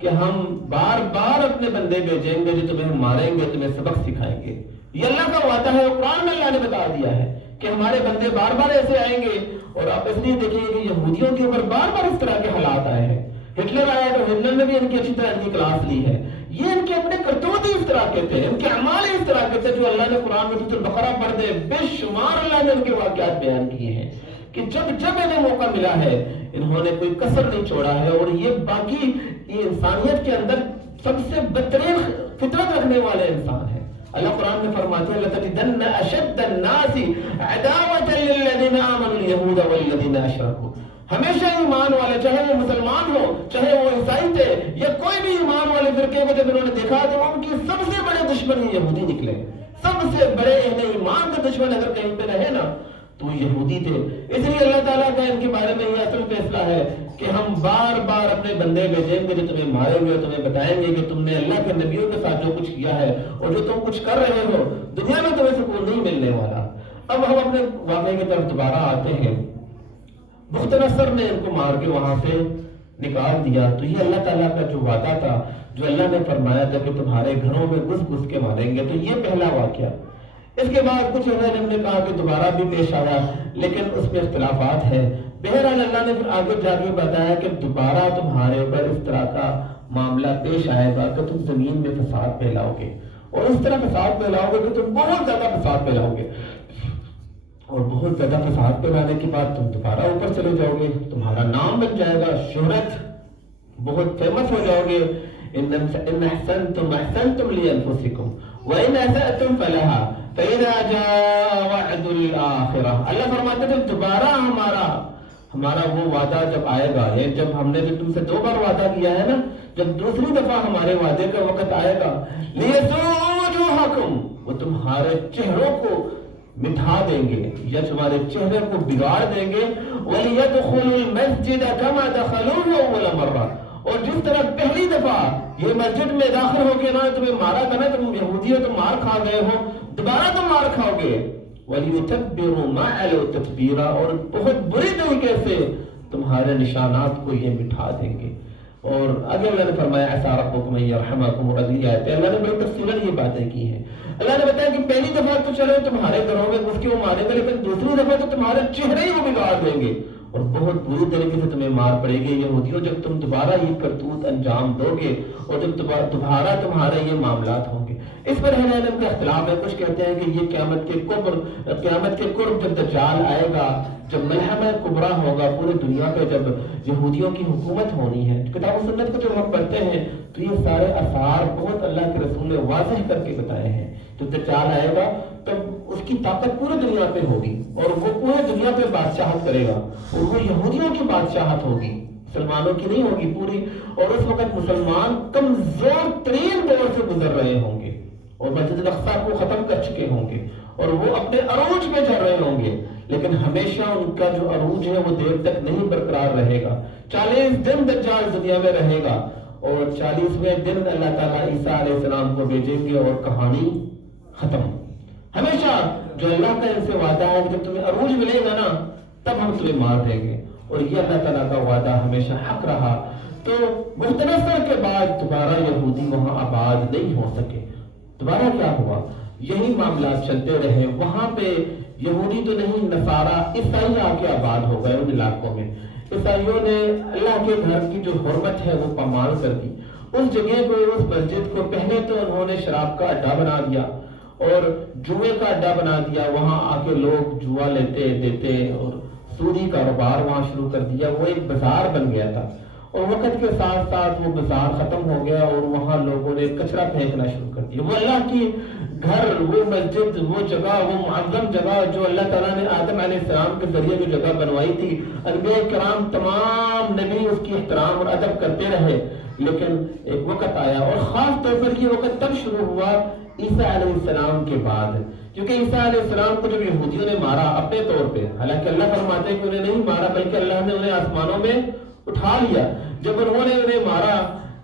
کہ ہم بار بار اپنے بندے بھیجیں گے جو تمہیں ماریں گے، تمہیں سبق سکھائیں گے۔ یہ اللہ کا وعدہ ہے، قرآن میں اللہ نے بتا دیا ہے کہ ہمارے بندے بار بار ایسے آئیں گے۔ اور آپ اس لیے دیکھیں کہ یہودیوں کے اوپر بار بار اس طرح کے حالات آئے ہیں۔ ہٹلر آیا تو ہٹلر نے بھی ان کی اچھی طرح ان کی کلاس لی ہے۔ یہ ان کے اپنے کرتوت ہی اس طرح کے تھے، ان کے اعمال ہی اس طرح کے تھے، جو اللہ نے قرآن میں سورۃ البقرہ پڑھ دے بے شمار اللہ نے ان کے واقعات بیان کیے ہیں کہ جب انہیں موقع ملا ہے انہوں نے کوئی کسر نہیں چھوڑا ہے۔ اور یہ باقی یہ انسانیت کے اندر سب سے بہترین فطرت رکھنے والے انسان ہیں۔ اللہ قرآن میں فرماتے ہیں لَتَجِدَنَّ أَشَدَّ النَّاسِ عَدَاوَةً لِلَّذِينَ آمَنُوا الْيَهُودَ وَالَّذِينَ أَشْرَكُوا. ہمیشہ ایمان والے چاہے وہ مسلمان ہو چاہے وہ عیسائی تھے یا کوئی بھی ایمان والے فرقے کو جب انہوں نے دیکھا تو ان کی سب سے بڑے دشمن ہی یہودی نکلے. سب سے بڑے اہل ایمان کا دشمن اگر کہیں پہ رہے نا تو یہودی تھے. اس لیے اللہ تعالیٰ کا ان کے بارے میں یہ اصل فیصلہ ہے کہ ہم بار بار اپنے بندے بھیجیں گے جو تمہیں ماریں گے, تمہیں بتائیں گے کہ تم نے اللہ کے نبیوں کے ساتھ جو کچھ کیا ہے اور جو تم کچھ کر رہے ہو دنیا میں تمہیں سکون نہیں ملنے والا. اب ہم اپنے واقعے کی طرف دوبارہ آتے ہیں. بخت نصر نے ان کو مار کے وہاں سے نکال دیا. تو یہ اللہ تعالیٰ کا جو وعدہ تھا, جو اللہ نے فرمایا تھا کہ تمہارے گھروں میں گھس گھس کے ماریں گے, تو یہ پہلا واقعہ. اس کے بعد کچھ اہل علم نے کہا کہ دوبارہ بھی پیش آیا لیکن اس میں اختلافات ہیں. بہرحال اللہ نے پھر آگے جا کے بتایا کہ دوبارہ تمہارے اوپر اس طرح کا معاملہ پیش آئے گا کہ تم زمین میں فساد پھیلاؤ گے, اور اس طرح فساد پھیلاؤ گے کہ تم بہت زیادہ فساد پھیلاؤ گے, اور بہت زیادہ فساد پھیلانے کے بعد تم دوبارہ اوپر چلے جاؤ گے, تمہارا نام بن جائے گا, شہرت, بہت فیمس ہو جاؤ گے. ان احسنتم احسنتم لانفسکم وان اسأتم فلها فاذا جاء وعد الاخرہ. اللہ فرماتے ہیں دوبارہ ہمارا وہ وعدہ جب آئے گا, یعنی جب ہم نے تم سے 2 بار وعدہ کیا ہے نا, جب دوسری دفعہ ہمارے وعدے کا وقت آئے گا لیسوء وجوہکم, وہ تمہارے چہروں کو مٹھا دیں گے یا تمہارے چہرے کو بگاڑ دیں گے. وَلِيَدْخُلُوا الْمَسْجِدَ كَمَا دَخَلُوهُ أَوَّلَ مَرَّةٍ, اور جس طرح پہلی دفعہ یہ مسجد میں داخل ہو کے نا تمہیں مارا تھا نا, تم یہودی ہو, تم مار کھا گئے ہو, دوبارہ تم مار کھاؤ گے. وَلِيُتَبِّرُوا مَا عَلَوْا تَتْبِيرًا, اور بہت بری طریقے سے تمہارے نشانات کو یہ مٹھا دیں گے. اور آگے اللہ نے فرمایا عَسَىٰ رَبُّكُمْ أَن يَرْحَمَكُمْ, اور اگلی آیت اللہ نے بڑی تفصیلاً یہ باتیں کی ہیں. اللہ نے بتایا کہ پہلی دفعہ تو چلو تمہارے گھروں میں گھس کے وہ مارے گا, لیکن دوسری دفعہ تو تمہارے چہرے ہی وہ بگاڑ دیں گے اور بہت بری طریقے سے تمہیں مار پڑے گی. یہودیوں جب تم دوبارہ یہ کرتوت انجام دو گے اور جب دوبارہ تمہارے یہ معاملات ہوں گے. اس پر اہل علم کا اختلاف ہے. کچھ کہتے ہیں کہ یہ قیامت کے قرب جب دجال آئے گا, جب ملحمہ کبریٰ ہوگا پورے دنیا پہ, جب یہودیوں کی حکومت ہونی ہے. کتاب و سنت کو جب ہم پڑھتے ہیں تو یہ سارے آثار بہت اللہ کے رسول نے واضح کر کے بتائے ہیں. جب دجال آئے گا تب اس کی طاقت پوری دنیا پہ ہوگی اور وہ پورے دنیا پہ بادشاہت کرے گا, اور وہ یہودیوں کی بادشاہت ہوگی, مسلمانوں کی نہیں ہوگی پوری. اور اس وقت مسلمان کمزور ترین دور سے گزر رہے ہوں گے اور مسجد الاقصیٰ کو ختم کر چکے ہوں گے اور وہ اپنے عروج پہ چڑھ رہے ہوں گے, لیکن ہمیشہ ان کا جو عروج ہے وہ دیر تک نہیں برقرار رہے گا. 40 دن دجال دنیا میں رہے گا اور 40ویں دن اللہ تعالیٰ عیسیٰ علیہ السلام کو بھیجیں گے اور کہانی ختم. ہمیشہ جو اللہ کا ان سے وعدہ ہے کہ جب تمہیں عروج ملے گا نا تب ہم تمہیں مار دیں گے, اور یہ اللہ تعالیٰ کا وعدہ ہمیشہ حق رہا. تو بخت نصر کے بعد دوبارہ یہودی وہاں آباد نہیں ہو سکے. دوبارہ کیا ہوا, یہی معاملات چلتے رہے. وہاں پہ یہودی تو نہیں, نصارہ عیسائی آ کے آباد ہو گئے ان علاقوں میں. عیسائیوں نے اللہ کے گھر کی جو حرمت ہے وہ پامال کر دی. اس جگہ کو, اس مسجد کو پہلے تو انہوں نے شراب کا اڈا بنا دیا اور جوئے کا اڈا بنا دیا. وہاں آ کے لوگ جوا لیتے دیتے اور سودی کاروبار وہاں شروع کر دیا. وہ ایک بازار بن گیا تھا اور وقت کے ساتھ ساتھ وہ بازار ختم ہو گیا اور وہاں لوگوں نے کچرا پھینکنا شروع کر دیا. وہ اللہ کی گھر, وہ مسجد, وہ جگہ, وہ معظم جگہ جو اللہ تعالیٰ نے آدم علیہ السلام کے ذریعے جو جگہ بنوائی تھی, انبیاء کرام تمام نبی اس کی احترام اور ادب کرتے رہے. لیکن ایک وقت آیا اور خاص طور پر یہ وقت تب شروع ہوا عیسیٰ علیہ السلام کے بعد, کیونکہ عیسیٰ علیہ السلام کو جب یہودیوں نے مارا اپنے طور پہ, حالانکہ اللہ فرماتے ہیں کہ انہیں نہیں مارا بلکہ اللہ نے انہیں آسمانوں میں اٹھا لیا. جب انہوں نے انہیں مارا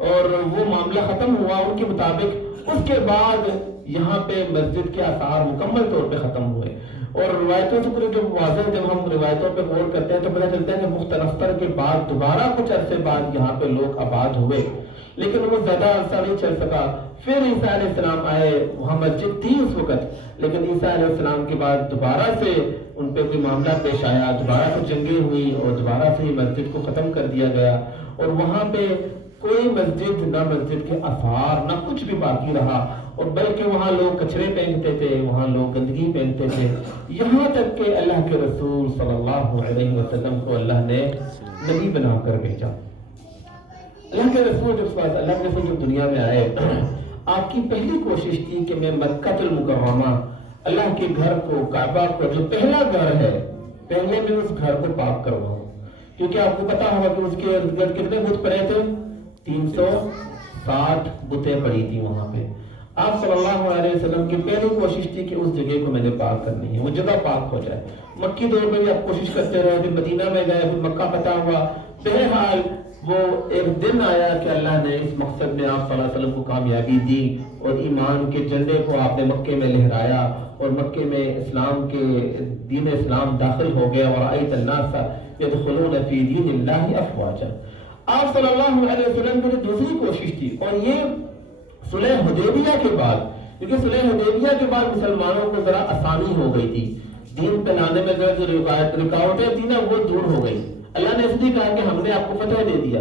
اور وہ معاملہ ختم ہوا ان کے مطابق, اس کے بعد یہاں پہ مسجد کے آثار مکمل طور پہ ختم ہوئے. اور روایتوں سے جب واضح جب ہم روایتوں پہ غور کرتے ہیں تو پتہ چلتا ہے کہ بخت نصر کے بعد دوبارہ کچھ عرصے بعد یہاں پہ لوگ آباد ہوئے, لیکن وہ زیادہ عرصہ نہیں چل سکا. پھر عیسیٰ علیہ السلام آئے, وہاں مسجد تھی اس وقت, لیکن عیسیٰ علیہ السلام کے بعد دوبارہ سے ان پہ کوئی معاملہ پیش آیا, دوبارہ سے جنگیں ہوئی اور دوبارہ سے مسجد کو ختم کر دیا گیا. اور وہاں پہ کوئی مسجد, نہ مسجد کے آثار, نہ کچھ بھی باقی رہا, اور بلکہ وہاں لوگ کچرے پھینکتے تھے, وہاں لوگ گندگی پھینکتے تھے. یہاں تک کہ اللہ کے رسول صلی اللہ علیہ وسلم کو اللہ نے نبی بنا کر بھیجا. اللہ کے رسول جب دنیا میں آئے, آپ کی پہلی کوشش تھی کہ میں مکہ المکرمہ اللہ کے گھر کو، کعبہ کو، جو پہلا گھر ہے، پہلے میں اس گھر کو پاک کرواؤں، کیونکہ آپ کو پتا ہوگا کہ اس کے ارد گرد کتنے بت پڑے تھے؟ 360 بتیں پڑی تھی وہاں پہ۔ آپ صلی اللہ علیہ وسلم کی پہلی کوشش تھی کہ اس جگہ کو میں نے پاک کرنی ہے، وہ جگہ پاک ہو جائے۔ مکی دور میں بھی آپ کوشش کرتے رہے، پھر مدینہ میں گئے، پھر مکہ فتح ہوا۔ بہرحال وہ ایک دن آیا کہ اللہ نے اس مقصد میں آپ صلی اللہ علیہ وسلم کو کامیابی دی، اور ایمان کے جھنڈے کو آپ نے مکے میں لہرایا، اور مکے میں اسلام کے دین اسلام داخل ہو گیا۔ وَرَأَيْتَ النَّاسَ يَدْخُلُونَ فِي دِينِ اللَّهِ أَفْوَاجًا۔ آپ صلی اللہ علیہ وسلم کی دوسری کوشش تھی، اور یہ صلح حدیبیہ کے بعد، کیونکہ صلح حدیبیہ کے بعد مسلمانوں کو ذرا آسانی ہو گئی تھی، دین پہ لانے میں جو رکاوٹیں تھیں نا وہ دور ہو گئی۔ اللہ نے اس لیے کہا کہ ہم نے آپ کو فتح دے دیا۔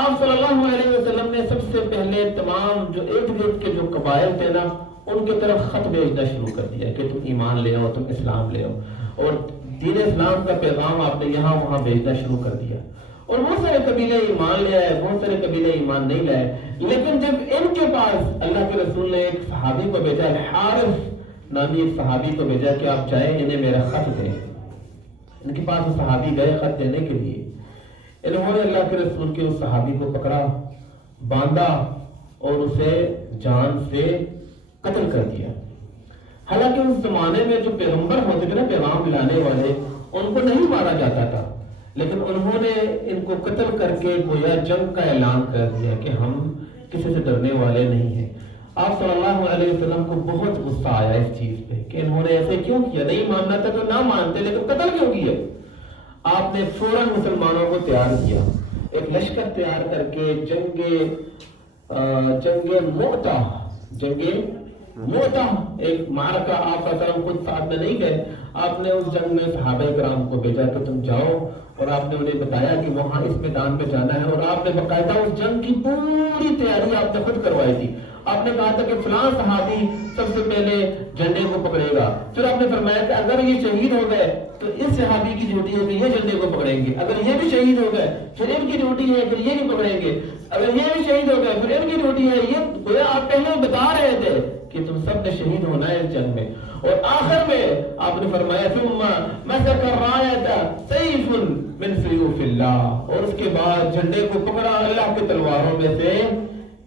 آپ صلی اللہ علیہ وسلم نے سب سے پہلے تمام جو ارد گرد کے جو قبائل تھے نا ان کی طرف خط بھیجنا شروع کر دیا کہ تم ایمان لے آؤ، تم اسلام لے آؤ، اور دین اسلام کا پیغام آپ نے یہاں وہاں بھیجنا شروع کر دیا۔ اور بہت سارے قبیلے ایمان لے آئے، بہت سارے قبیلے ایمان نہیں لائے، لیکن جب ان کے پاس اللہ کے رسول نے ایک صحابی کو بھیجا، حارث نامی ایک صحابی کو بھیجا کہ آپ جائیں انہیں میرا خط دیں۔ ان کے پاس وہ صحابی گئے خط دینے کے لیے، انہوں نے اللہ کے رسول کے اس صحابی کو پکڑا، باندھا اور اسے جان سے قتل کر دیا۔ حالانکہ اس زمانے میں جو پیغمبر ہوتے تھے نا، پیغام لانے والے، ان کو نہیں مارا جاتا تھا، لیکن انہوں نے ان کو قتل کر کے گویا جنگ کا اعلان کر دیا کہ ہم کسی سے ڈرنے والے نہیں ہیں۔ آپ صلی اللہ علیہ وسلم کو بہت غصہ آیا اس چیز پہ کہ انہوں نے ایسے کیوں کیا، نہیں ماننا تھا تو نہ مانتے، لیکن قتل کیوں کیا؟ آپ نے فوراً مسلمانوں کو تیار کیا، ایک لشکر تیار کر کے جنگ موتا ایک معرکہ، آپ صلی اللہ علیہ وسلم خود ساتھ میں نہیں گئے، آپ نے اس جنگ میں صحابہ کرام کو بھیجا کہ تم جاؤ، اور آپ نے انہیں بتایا کہ وہاں اس میدان پہ جانا ہے، اور آپ نے باقاعدہ اس جنگ کی پوری تیاری آپ نے خود کروائی تھی۔ آپ نے کہا تھا کہ فلاں صحابی سب سے پہلے جھنڈے کو پکڑے گا، پھر آپ نے فرمایا کہ اگر یہ شہید ہو گئے تو اس صحابی کی ڈیوٹی ہے کہ یہ جھنڈے کو پکڑیں گے، اگر یہ بھی شہید ہو گئے پھر ان کی ڈیوٹی ہے کہ یہ نہیں پکڑیں گے، اگر یہ بھی شہید ہو گئے پھر ان کی ڈیوٹی ہے۔ یہ گویا آپ پہلے بتا رہے تھے کہ تم سب نے شہید ہونا ہے اس جنگ میں، اور آخر میں آپ نے فرمایا ثم مسك الراية سيف من سيوف اللہ، اور اس کے بعد جھنڈے کو پکڑا اللہ کی تلواروں میں سے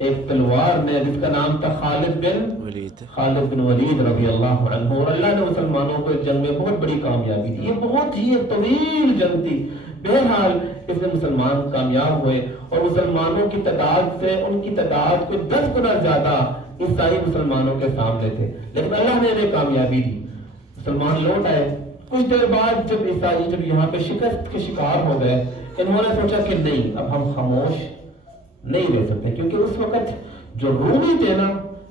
ایک تلوار نے، جس کا نام تھا خالد بن ولید رضی اللہ عنہ، اور اللہ نے مسلمانوں کو اس جنگ میں بہت بڑی کامیابی دی۔ یہ بہت ہی طویل جنگ تھی، بہرحال اس میں مسلمان کامیاب ہوئے، اور مسلمانوں کی تعداد سے ان کی تعداد کو 10 گنا زیادہ عیسائی مسلمانوں کے سامنے تھے، لیکن اللہ نے انہیں کامیابی دی، مسلمان لوٹ آئے۔ کچھ دیر بعد جب عیسائی جب یہاں پہ شکست کے شکار ہو گئے، انہوں نے سوچا کہ نہیں، اب ہم خاموش نہیں رہ سکتے، کیونکہ اس وقت جو رومی تھے نا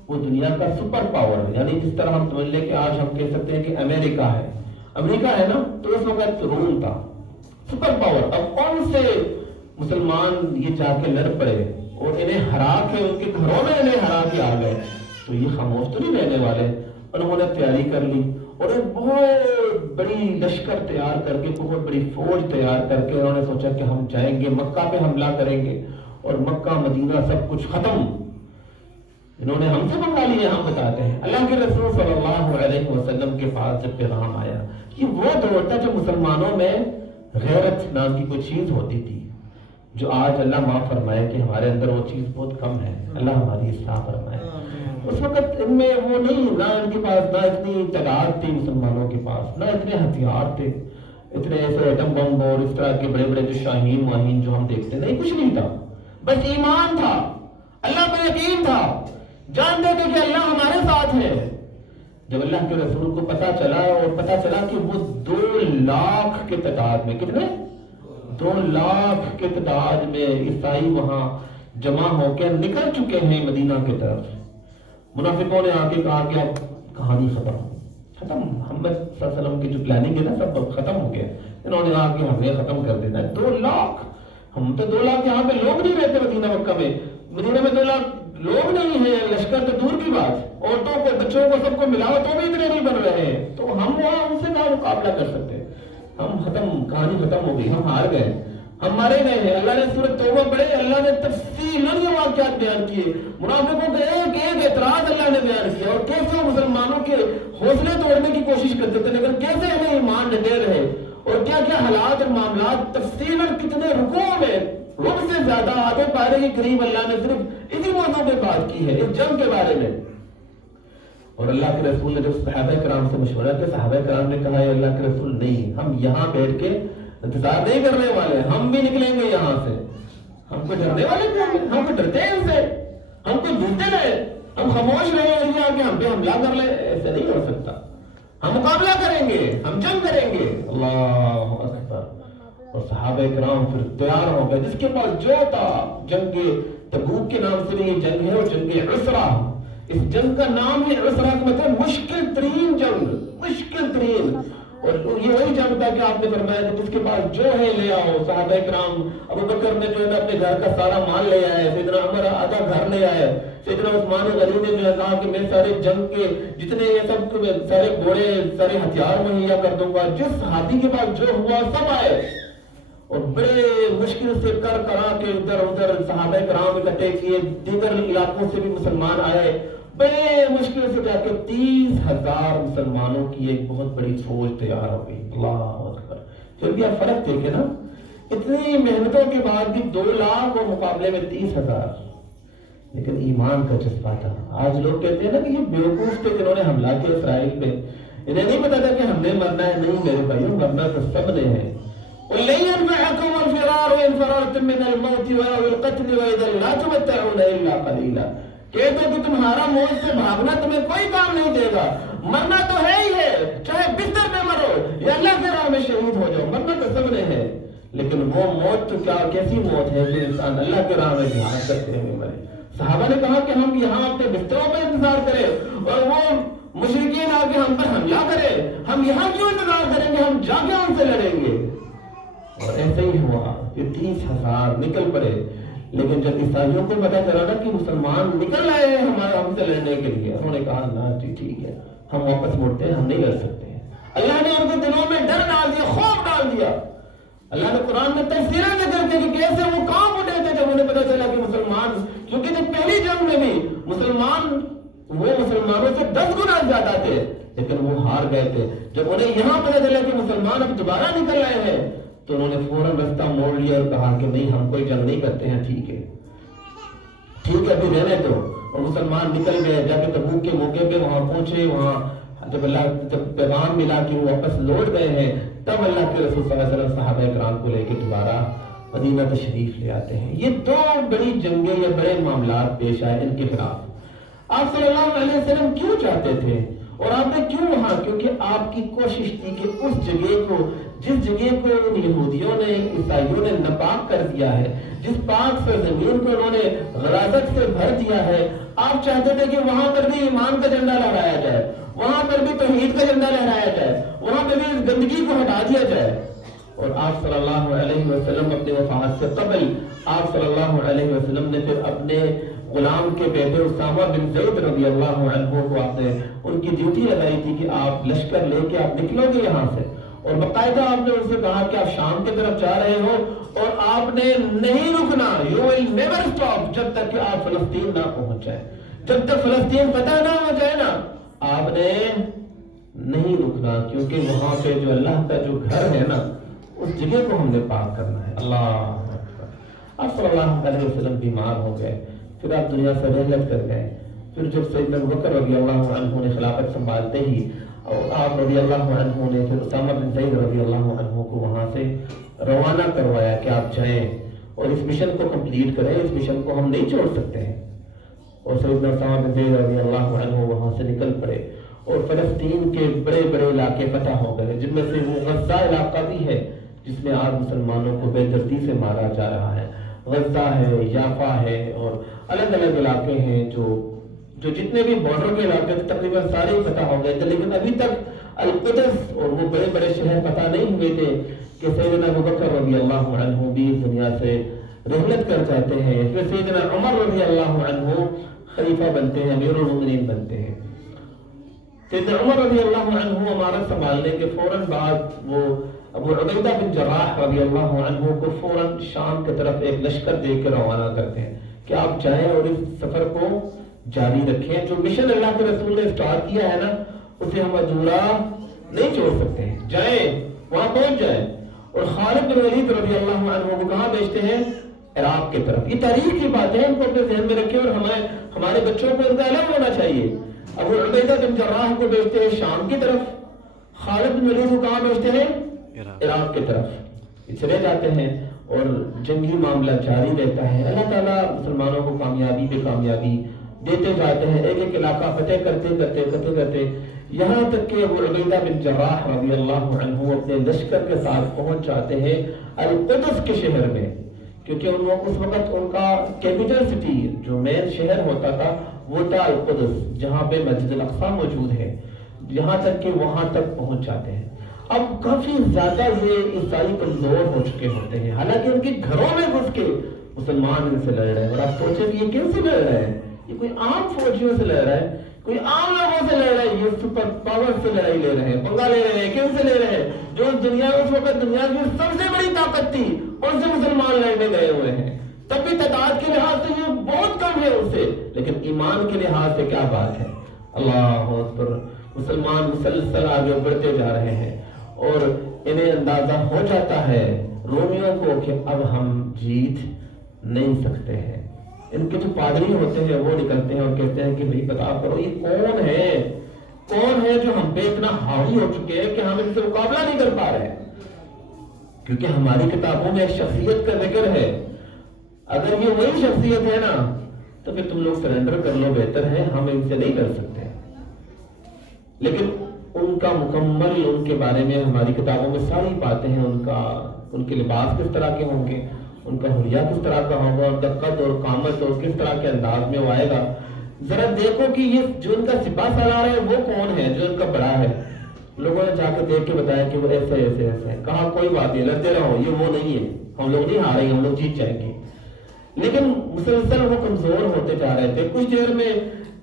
وہ دنیا کا سپر پاور ہے، یعنی جس طرح ہم سمجھ لیں کہ آج ہم کہہ سکتے ہیں کہ امریکہ ہے نا، تو اس وقت روم تھا سپر پاور۔ اب کون سے مسلمان یہ جا کے لڑ پڑے اور انہیں ہرا کے ان کے گھروں میں انہیں ہرا کے آ گئے، تو یہ خاموش تو نہیں رہنے والے۔ انہوں نے تیاری کر لی، اور ایک بہت بڑی لشکر تیار کر کے، بہت بڑی فوج تیار کر کے انہوں نے سوچا کہ ہم جائیں گے مکہ پہ حملہ کریں گے، اور مکہ مدینہ سب کچھ ختم، انہوں نے ہم سے منگا لیا، ہم بتاتے ہیں۔ اللہ کے رسول صلی اللہ علیہ وسلم کے پاس جب پیغام آیا، یہ وہ دور تھا جب مسلمانوں میں غیرت نام کی کوئی چیز ہوتی تھی، جو آج اللہ معاف فرمائے کہ ہمارے اندر وہ چیز بہت کم ہے، اللہ ہماری اصلاح فرمائے۔ اس وقت ان میں وہ نہیں، نہ ان کے پاس نہ اتنی تعداد تھی مسلمانوں کے پاس، نہ اتنے ہتھیار تھے، اتنے ایسے ایٹم بم اور اس طرح کے بڑے بڑے جو شاہین واہین جو ہم دیکھتے ہیں، نہیں، کچھ نہیں تھا، بس ایمان تھا، اللہ پہ یقین تھا، جانتے تھے کہ اللہ ہمارے ساتھ ہے۔ جب اللہ کے رسول کو پتا چلا کہ وہ 2 لاکھ کے تعداد میں، کتنے 2 لاکھ کے تعداد میں عیسائی وہاں جمع ہو کے نکل چکے ہیں مدینہ کی طرف، منافقوں نے آ کے کہا کہ اب کہانی ختم، محمد صلی اللہ علیہ وسلم کی جو پلاننگ ہے نا سب ختم ہو گیا، انہوں نے کہا کہ ہمیں ختم کر دینا ہے۔ 2 لاکھ، ہم تو 2 لاکھ یہاں پہ لوگ نہیں رہتے مدینہ مکہ میں، مدینہ میں 2 لاکھ لوگ نہیں ہیں، لشکر تو دور کی بات، عورتوں کو بچوں کو سب کو ملاؤ تو بھی اتنے نہیں بن رہے ہیں، تو ہم وہاں ان سے کیا مقابلہ کر سکتے ہیں، ہم ختم، کہانی ختم ہو گئی، ہم ہار گئے۔ ہم مارے گئے ہیں. اللہ نے سورۃ توبہ پڑھے, اللہ نے تفصیلاً یہ واقعات بیان کیے, منافقوں کا ایک ایک اعتراض اللہ نے بیان کیا, اور کیسے وہ مسلمانوں کے حوصلے توڑنے کی کوشش کرتے تھے, لیکن کیسے انہیں ایمان ڈٹے رہے, اور کیا کیا حالات اور معاملات تفصیلاً کتنے رکوعوں میں رب سے زیادہ آدھے پارے کے قریب اللہ نے صرف اسی موضوع پہ بات کی ہے, اس جنگ کے بارے میں. اور اللہ کے رسول نے جب صحابہ کرام سے مشورہ کیا, صحابہ کرام نے کہا, اللہ کے رسول نہیں, ہم یہاں بیٹھ کے انتظار نہیں کرنے والے, ہم بھی نکلیں گے یہاں سے. ہم کو ڈرنے والے کیا ہیں, ہم کو ڈرتے ہیں ان سے, ہم کو جھوٹے رہے, ہم خاموش رہے اور یہ آگے ہم پہ حملہ کر لیں, ایسے نہیں ہو سکتا. ہم مقابلہ کریں گے, ہم جنگ کریں گے. اللہ اکبر. اور صحابہ کرام پھر تیار ہو گئے, جس کے پاس جو تھا. جنگ تبوک کے نام سے بھی یہ جنگ ہے, اور جنگ عسرہ, اس جنگ کا نام ہے عسرہ, کا مطلب مشکل ترین جنگ, مشکل ترین. اور یہ وہی جنگ تھا کہ آپ نے فرمایا کہ جس کے پاس جو ہے لے آؤ. صحابہ کرام, ابو بکر نے جو ہے اپنے گھر کا سارا مال لے آئے, سیدنا عمر آدھا گھر لے آئے, سیدنا عثمان غنی نے جو ہے کہا کہ میں سارے جنگ کے جتنے یہ سب سارے گھوڑے سارے ہتھیار مہیا کر دوں گا, جس ہاتھی کے پاس جو ہوا سب آئے. اور بڑے مشکل سے کر کرا کے ادھر ادھر صحابہ کرام اکٹھے کیے, دیگر علاقوں سے بھی مسلمان آئے, بڑے مشکل سے جا کے 30,000 مسلمانوں کی ایک بہت بڑی فوج تیار ہو گئی. اللہ اکبر. پھر بھی آپ فرق دیکھیں نا, اتنی محنتوں کے بعد بھی 2 لاکھ اور مقابلے میں 30,000, لیکن ایمان کا جذبہ تھا. آج لوگ کہتے ہیں نا کہ یہ بیوقوف تھے جنہوں نے حملہ کیا اسرائیل پہ, انہیں نہیں پتا تھا کہ ہم نے مرنا ہے. نہیں میرے بھائیوں, مرنا تو سب نے ہے. وَلَن يَنفَعَكُمُ الْفِرَارُ إِنْ فَرَرْتُم مِّنَ الْمَوْتِ وَأَوِ الْقَتْلِ وَإِذًا لَّا تُمَتَّعُونَ إِلَّا قَلِيلًا. کہتے کہ تمہارا موت سے بھاگنا تمہیں کوئی کام نہیں دے گا, مرنا تو ہے ہی ہے, چاہے بستر پہ مرو یا اللہ کے راہ میں شہید ہو جاؤ, مرنا تو سب نے ہے. لیکن وہ موت تو کیا کیسی موت ہے کہ انسان اللہ کے راہ میں جہاد کرتے ہوئے مرے. صحابہ نے کہا کہ ہم یہاں اپنے بستروں پہ انتظار کریں اور وہ مشرکین آ کے ہم پر حملہ کرے, ہم یہاں کیوں انتظار کریں گے, ہم جا کے ان سے لڑیں گے. اور ایسے ہی ہوا کہ 30,000 نکل پڑے. لیکن جب عیسائیوں کو پتا چلا نا کہ مسلمان نکل آئے ہیں ہم سے لڑنے کے لیے, انہوں نے کہا نا جی ٹھیک ہے, ہم واپس مڑتے ہیں, ہم نہیں لڑ سکتے ہیں. اللہ نے ان کے دلوں میں ڈر ڈال دیا, خوف ڈال دیا. اللہ نے قرآن میں تفسیریں ذکر کی کہ کیسے وہ کام اٹھے تھے جب انہیں پتا چلا کہ مسلمان, کیونکہ جب پہلی جنگ میں بھی مسلمان وہ مسلمانوں سے 10 گنا زیادہ تھے, لیکن وہ ہار گئے تھے. جب انہیں یہاں پتا چلا کہ مسلمان اب دوبارہ نکل آئے ہیں, تو انہوں نے فوراً رستہ موڑ لیا اور کہا کہ نہیں, ہم کوئی جنگ نہیں کرتے ہیں, ٹھیک ہے ٹھیک ہے ابھی رہنے دو. اور مسلمان نکل گئے, جا کے تبوک کے موقع پہ وہاں پہنچے. وہاں جب پیغام ملا کہ وہ واپس لوٹ گئے ہیں, تب اللہ کے رسول صلی اللہ علیہ وسلم صحابہ کرام کو لے کے دوبارہ مدینہ تشریف لے آتے ہیں. یہ 2 بڑی جنگیں یا بڑے معاملات پیش آئے ان کے خلاف. آپ صلی اللہ علیہ وسلم کیوں چاہتے تھے اور آپ نے کیوں وہاں, کیونکہ آپ کی کوشش تھی کہ اس جگہ کو, جس جگہ کو ان یہودیوں نے عیسائیوں نے ناپاک کر دیا ہے, جس پاک سرزمین کو انہوں نے غلاظت سے بھر دیا ہے, آپ چاہتے تھے کہ وہاں پر بھی ایمان کا جھنڈا لہرایا جائے, وہاں پر بھی توحید کا جھنڈا لہرایا جائے, وہاں پر بھی اس گندگی کو ہٹا دیا جائے. اور آپ صلی اللہ علیہ وسلم اپنے وفات سے قبل آپ صلی اللہ علیہ وسلم نے پھر اپنے غلام کے بیٹے اسامہ بن زید رضی اللہ عنہ کو آپ نے ان کی ڈیوٹی لگائی تھی کہ آپ لشکر لے کے آپ نکلو گے یہاں سے, اور باقاعدہ آپ نے ان سے کہا کہ آپ شام کی طرف جا رہے ہو اور آپ نے نہیں رکنا, یو ول نیور اسٹاپ, جب تک کہ آپ فلسطین نہ پہنچ جائیں, جب تک فلسطین فتح نہ ہو جائے نا, آپ نے نہیں رکنا, کیونکہ وہاں پہ جو اللہ کا جو گھر ہے نا, اس جگہ کو ہم نے پاک کرنا ہے. اللہ آپ صلی اللہ علیہ وسلم بیمار ہو گئے, پھر آپ دنیا سے رحلت کر گئے. پھر جب سیدنا ابوبکر رضی اللہ عنہ نے خلافت سنبھالتے ہی, اور آپ رضی اللہ عنہ نے پھر اسامہ بن زید رضی اللہ عنہ کو وہاں سے روانہ کروایا کہ آپ جائیں اور اس مشن کو کمپلیٹ کریں, اس مشن کو ہم نہیں چھوڑ سکتے ہیں. اور سیدنا اسامہ بن زید رضی اللہ عنہ وہاں سے نکل پڑے اور فلسطین کے بڑے بڑے علاقے فتح ہو گئے, جن میں سے وہ غزہ علاقہ بھی ہے جس میں آج مسلمانوں کو بے دردی سے مارا جا رہا ہے. غزہ ہے, یافا ہے, اور الگ الگ علاقے ہیں جو جتنے بھی بارڈر کے علاقے تھے تقریباً سارے فتح ہو گئے تھے. لیکن ابھی تک القدس اور وہ بڑے بڑے شہر فتح نہیں ہوئے تھے کہ سیدنا ابوبکر رضی اللہ عنہ بھی اس دنیا سے رحلت کر جاتے ہیں. پھر سیدنا عمر رضی اللہ عنہ خلیفہ بنتے ہیں, امیر المومنین بنتے ہیں. سیدنا عمر رضی اللہ عنہ امارت سنبھالنے کے فوراً بعد وہ ابو عبیدہ بن جراح رضی اللہ عنہ کو فوراً شام کی طرف ایک لشکر دے کے روانہ کرتے ہیں کہ آپ جائیں اور اس سفر کو جاری رکھیں. جو مشن اللہ کے رسول نے اسٹارٹ کیا ہے نا اسے ہم ادھورا نہیں چھوڑ سکتے ہیں. جائیں وہاں پہنچ جائیں. اور خالد بن ولید رضی اللہ عنہ کو کہاں بھیجتے ہیں؟ عراق کی طرف. یہ تاریخ کی بات ہے, ان کو اپنے ذہن میں رکھیں اور ہمارے بچوں کو ان کا علم ہونا چاہیے. ابو عبیدہ بن جراح کو بھیجتے ہیں شام کی طرف, خالد بن ولید کو کہاں بھیجتے ہیں؟ عراق کی طرف. یہ چلے جاتے ہیں اور جنگی معاملہ جاری رہتا ہے. اللہ تعالیٰ مسلمانوں کو کامیابی پہ کامیابی دیتے جاتے ہیں, ایک ایک علاقہ فتح کرتے یہاں تک کہ ابو عبیدہ بن جراح رضی اللہ عنہ اپنے لشکر کے ساتھ پہنچ جاتے ہیں القدس کے شہر میں, کیونکہ اس وقت ان کا کیپٹل سٹی جو مین شہر ہوتا تھا وہ تھا القدس, جہاں پہ مسجد الاقصی موجود ہے. یہاں تک کہ وہاں تک پہنچ جاتے ہیں. اب کافی زیادہ یہ عیسائی کمزور ہو چکے ہوتے ہیں, حالانکہ ان کے گھروں میں گھس کے مسلمان ان سے لڑ رہے ہیں. اور آپ سوچیں کہ یہ کن سے لڑ رہے ہیں؟ یہ کوئی عام فوجیوں سے لڑ رہا ہے, کوئی عام لوگوں سے لڑ رہا ہے. یہ سپر پاور سے لڑائی لے رہے ہیں, پنگا لے رہے ہیں. کن سے لے رہے ہیں؟ جو دنیا اس وقت دنیا کی سب سے بڑی طاقت تھی ان سے مسلمان لڑنے گئے ہوئے ہیں. تب بھی تعداد کے لحاظ سے یہ بہت کم ہے اس سے, لیکن ایمان کے لحاظ سے کیا بات ہے. اللہ اکبر. مسلمان مسلسل آگے بڑھتے جا رہے ہیں اور انہیں اندازہ ہو جاتا ہے رومیوں کو کہ اب ہم جیت نہیں سکتے ہیں. ان کے جو پادری ہوتے ہیں وہ نکلتے ہیں اور کہتے ہیں کہ بھئی بتا کرو یہ کون ہے جو ہم پہ اتنا حاوی ہو چکے ہیں کہ ہم ان سے مقابلہ نہیں کر پا رہے. کیونکہ ہماری کتابوں میں ایک شخصیت کا ذکر ہے, اگر یہ وہی شخصیت ہے نا تو پھر تم لوگ سرنڈر کر لو, بہتر ہے, ہم ان سے نہیں لڑ سکتے. لیکن ان کا مکمل ان کے بارے میں ہماری کتابوں میں ساری باتیں ہیں. ان کے لباس کس طرح کے ہوں گے, ان کا حلیہ کس طرح کا ہوگا, ان کا قد اور قامت اور کس طرح کے انداز میں وہ آئے گا. ذرا دیکھو کہ یہ جو ان کا سپاہ سالار ہے وہ کون ہے, جو ان کا بڑا ہے. لوگوں نے جا کے دیکھ کے بتایا کہ وہ ایسے ہے. کہا کوئی بات نہیں, لڑتے رہو, یہ وہ نہیں ہے, ہم لوگ نہیں ہاریں گے, ہم لوگ جیت جائیں گے. لیکن مسلسل وہ کمزور ہوتے جا رہے تھے. کچھ دیر میں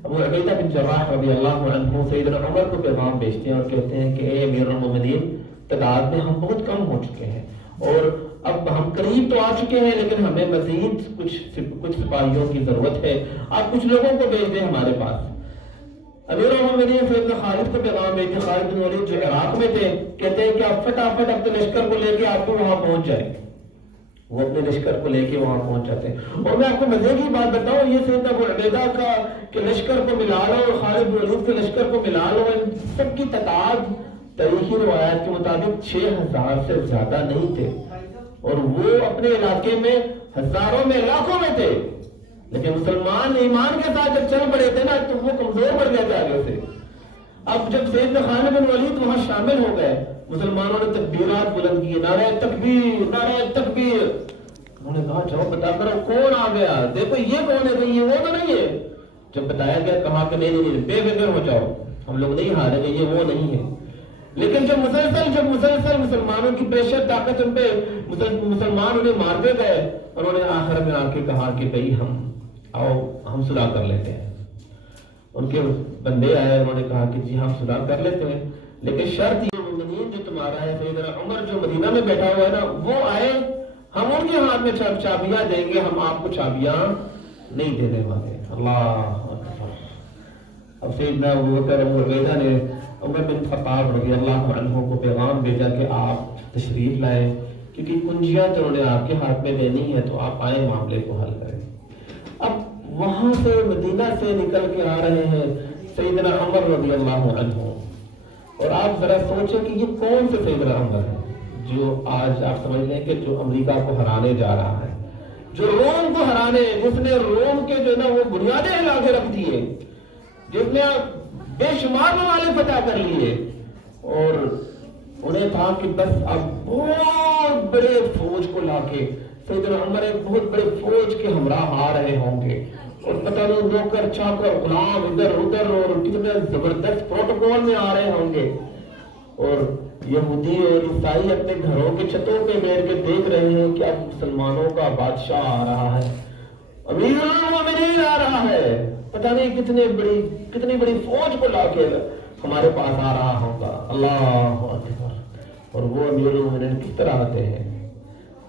ابو عبیدہ بن جراح رضی اللہ عنہ سیدنا عمر کو پیغام بھیجتے ہیں اور کہتے ہیں کہ اے امیر المومنین, تعداد میں ہم بہت کم ہو چکے ہیں اور اب ہم قریب تو آ چکے ہیں, لیکن ہمیں مزید کچھ سپاہیوں کی ضرورت ہے. آپ کچھ لوگوں کو بھیج دیں ہمارے پاس. امیر المومنین سیدنا خالد کو پیغام بھیجتے ہیں. خالد بن ولید جو عراق میں تھے کہتے ہیں کہ آپ فٹافٹ اپنے لشکر کو لے کے آپ کو وہاں پہنچ جائیں. وہ اپنے لشکر کو لے کے وہاں پہنچ جاتے ہیں. اور میں آپ کو مزے کی بات بتاؤں, یہ سیدنا ابو عبیدہ کا کہ لشکر کو ملا لو اور خالد بن ولید کے لشکر کو ملا لو, ان سب کی تعداد تاریخی روایات کے مطابق 6000 سے زیادہ نہیں تھے, اور وہ اپنے علاقے میں ہزاروں میں لاکھوں میں تھے. لیکن مسلمان ایمان کے ساتھ جب چل پڑے تھے نا تو وہ کمزور پڑ گئے تھے آگے سے. اب جب سیدنا خالد بن ولید وہاں شامل ہو گئے, مسلمانوں نے تکبیرات بلند کیے, نعرہ تکبیر نعرہ تکبیر. انہوں نے کہا چلو بتا کرو کون آ گیا, دیکھو یہ کون ہے, یہ وہ تو نہیں ہے. جب بتایا گیا کہا کہ نہیں بے فکر ہو جاؤ, ہم لوگ نہیں ہاریں گے, یہ وہ نہیں ہے. لیکن جب مسلسل مسلمانوں کی پریشر طاقت ان پہ مسلمان انہیں مارتے گئے, انہوں نے آخر میں آ کے کہا کہ بھئی ہم صلح کر لیتے ہیں. ان کے بندے آئے, انہوں نے کہا کہ جی ہم صلح کر لیتے ہیں, لیکن شرط یہ مومنین جو تمہارا ہے سیدنا عمر جو مدینہ میں بیٹھا ہوا ہے نا وہ آئے, ہم ان کے ہاتھ میں چابیاں دیں گے, ہم آپ کو چابیاں نہیں دینے والے. اللہ اکبر. اب سیدنا ابو بکر ابو عبیدہ نے عمر بن خطاب رضی اللہ عنہ کو پیغام بھیجا کہ آپ تشریف لائیں, کیونکہ کنجیاں تو انہوں نے آپ کے ہاتھ میں دینی ہے, تو آپ آئیں معاملے کو حل کریں. اب وہاں سے مدینہ سے نکل کے آ رہے ہیں سیدنا عمر رضی اللہ عنہ, اور آپ ذرا سوچیں کہ یہ کون سے سیدنا عمر ہے جو آج آپ سمجھ لیں کہ جو امریکہ کو ہرانے جا رہا ہے, جو روم کو ہرانے, جس نے روم کے جو نا وہ بنیادیں ہلا کے رکھ دیے, جس نے بے شمار ممالک فتح کر لیے, اور انہیں تھا کہ بس اب بہت بڑے فوج کو لا کے سیدنا عمر ایک بہت بڑے فوج کے ہمراہ آ رہے ہوں گے, اور پتہ نہیں نوکر چاکر غلام ادھر ادھر اور کتنے زبردست پروٹوکول میں آ رہے ہوں گے, اور یہودی اور عیسائی اپنے گھروں کے چھتوں پہ بیٹھ کے دیکھ رہے ہیں کہ اب مسلمانوں کا بادشاہ آ رہا ہے, امیر المومنین آ رہا ہے, پتہ نہیں کتنی بڑی فوج کو لا کے ہمارے پاس آ رہا ہوگا. اللہ اکبر. اور وہ امیر المومنین کس طرح آتے ہیں؟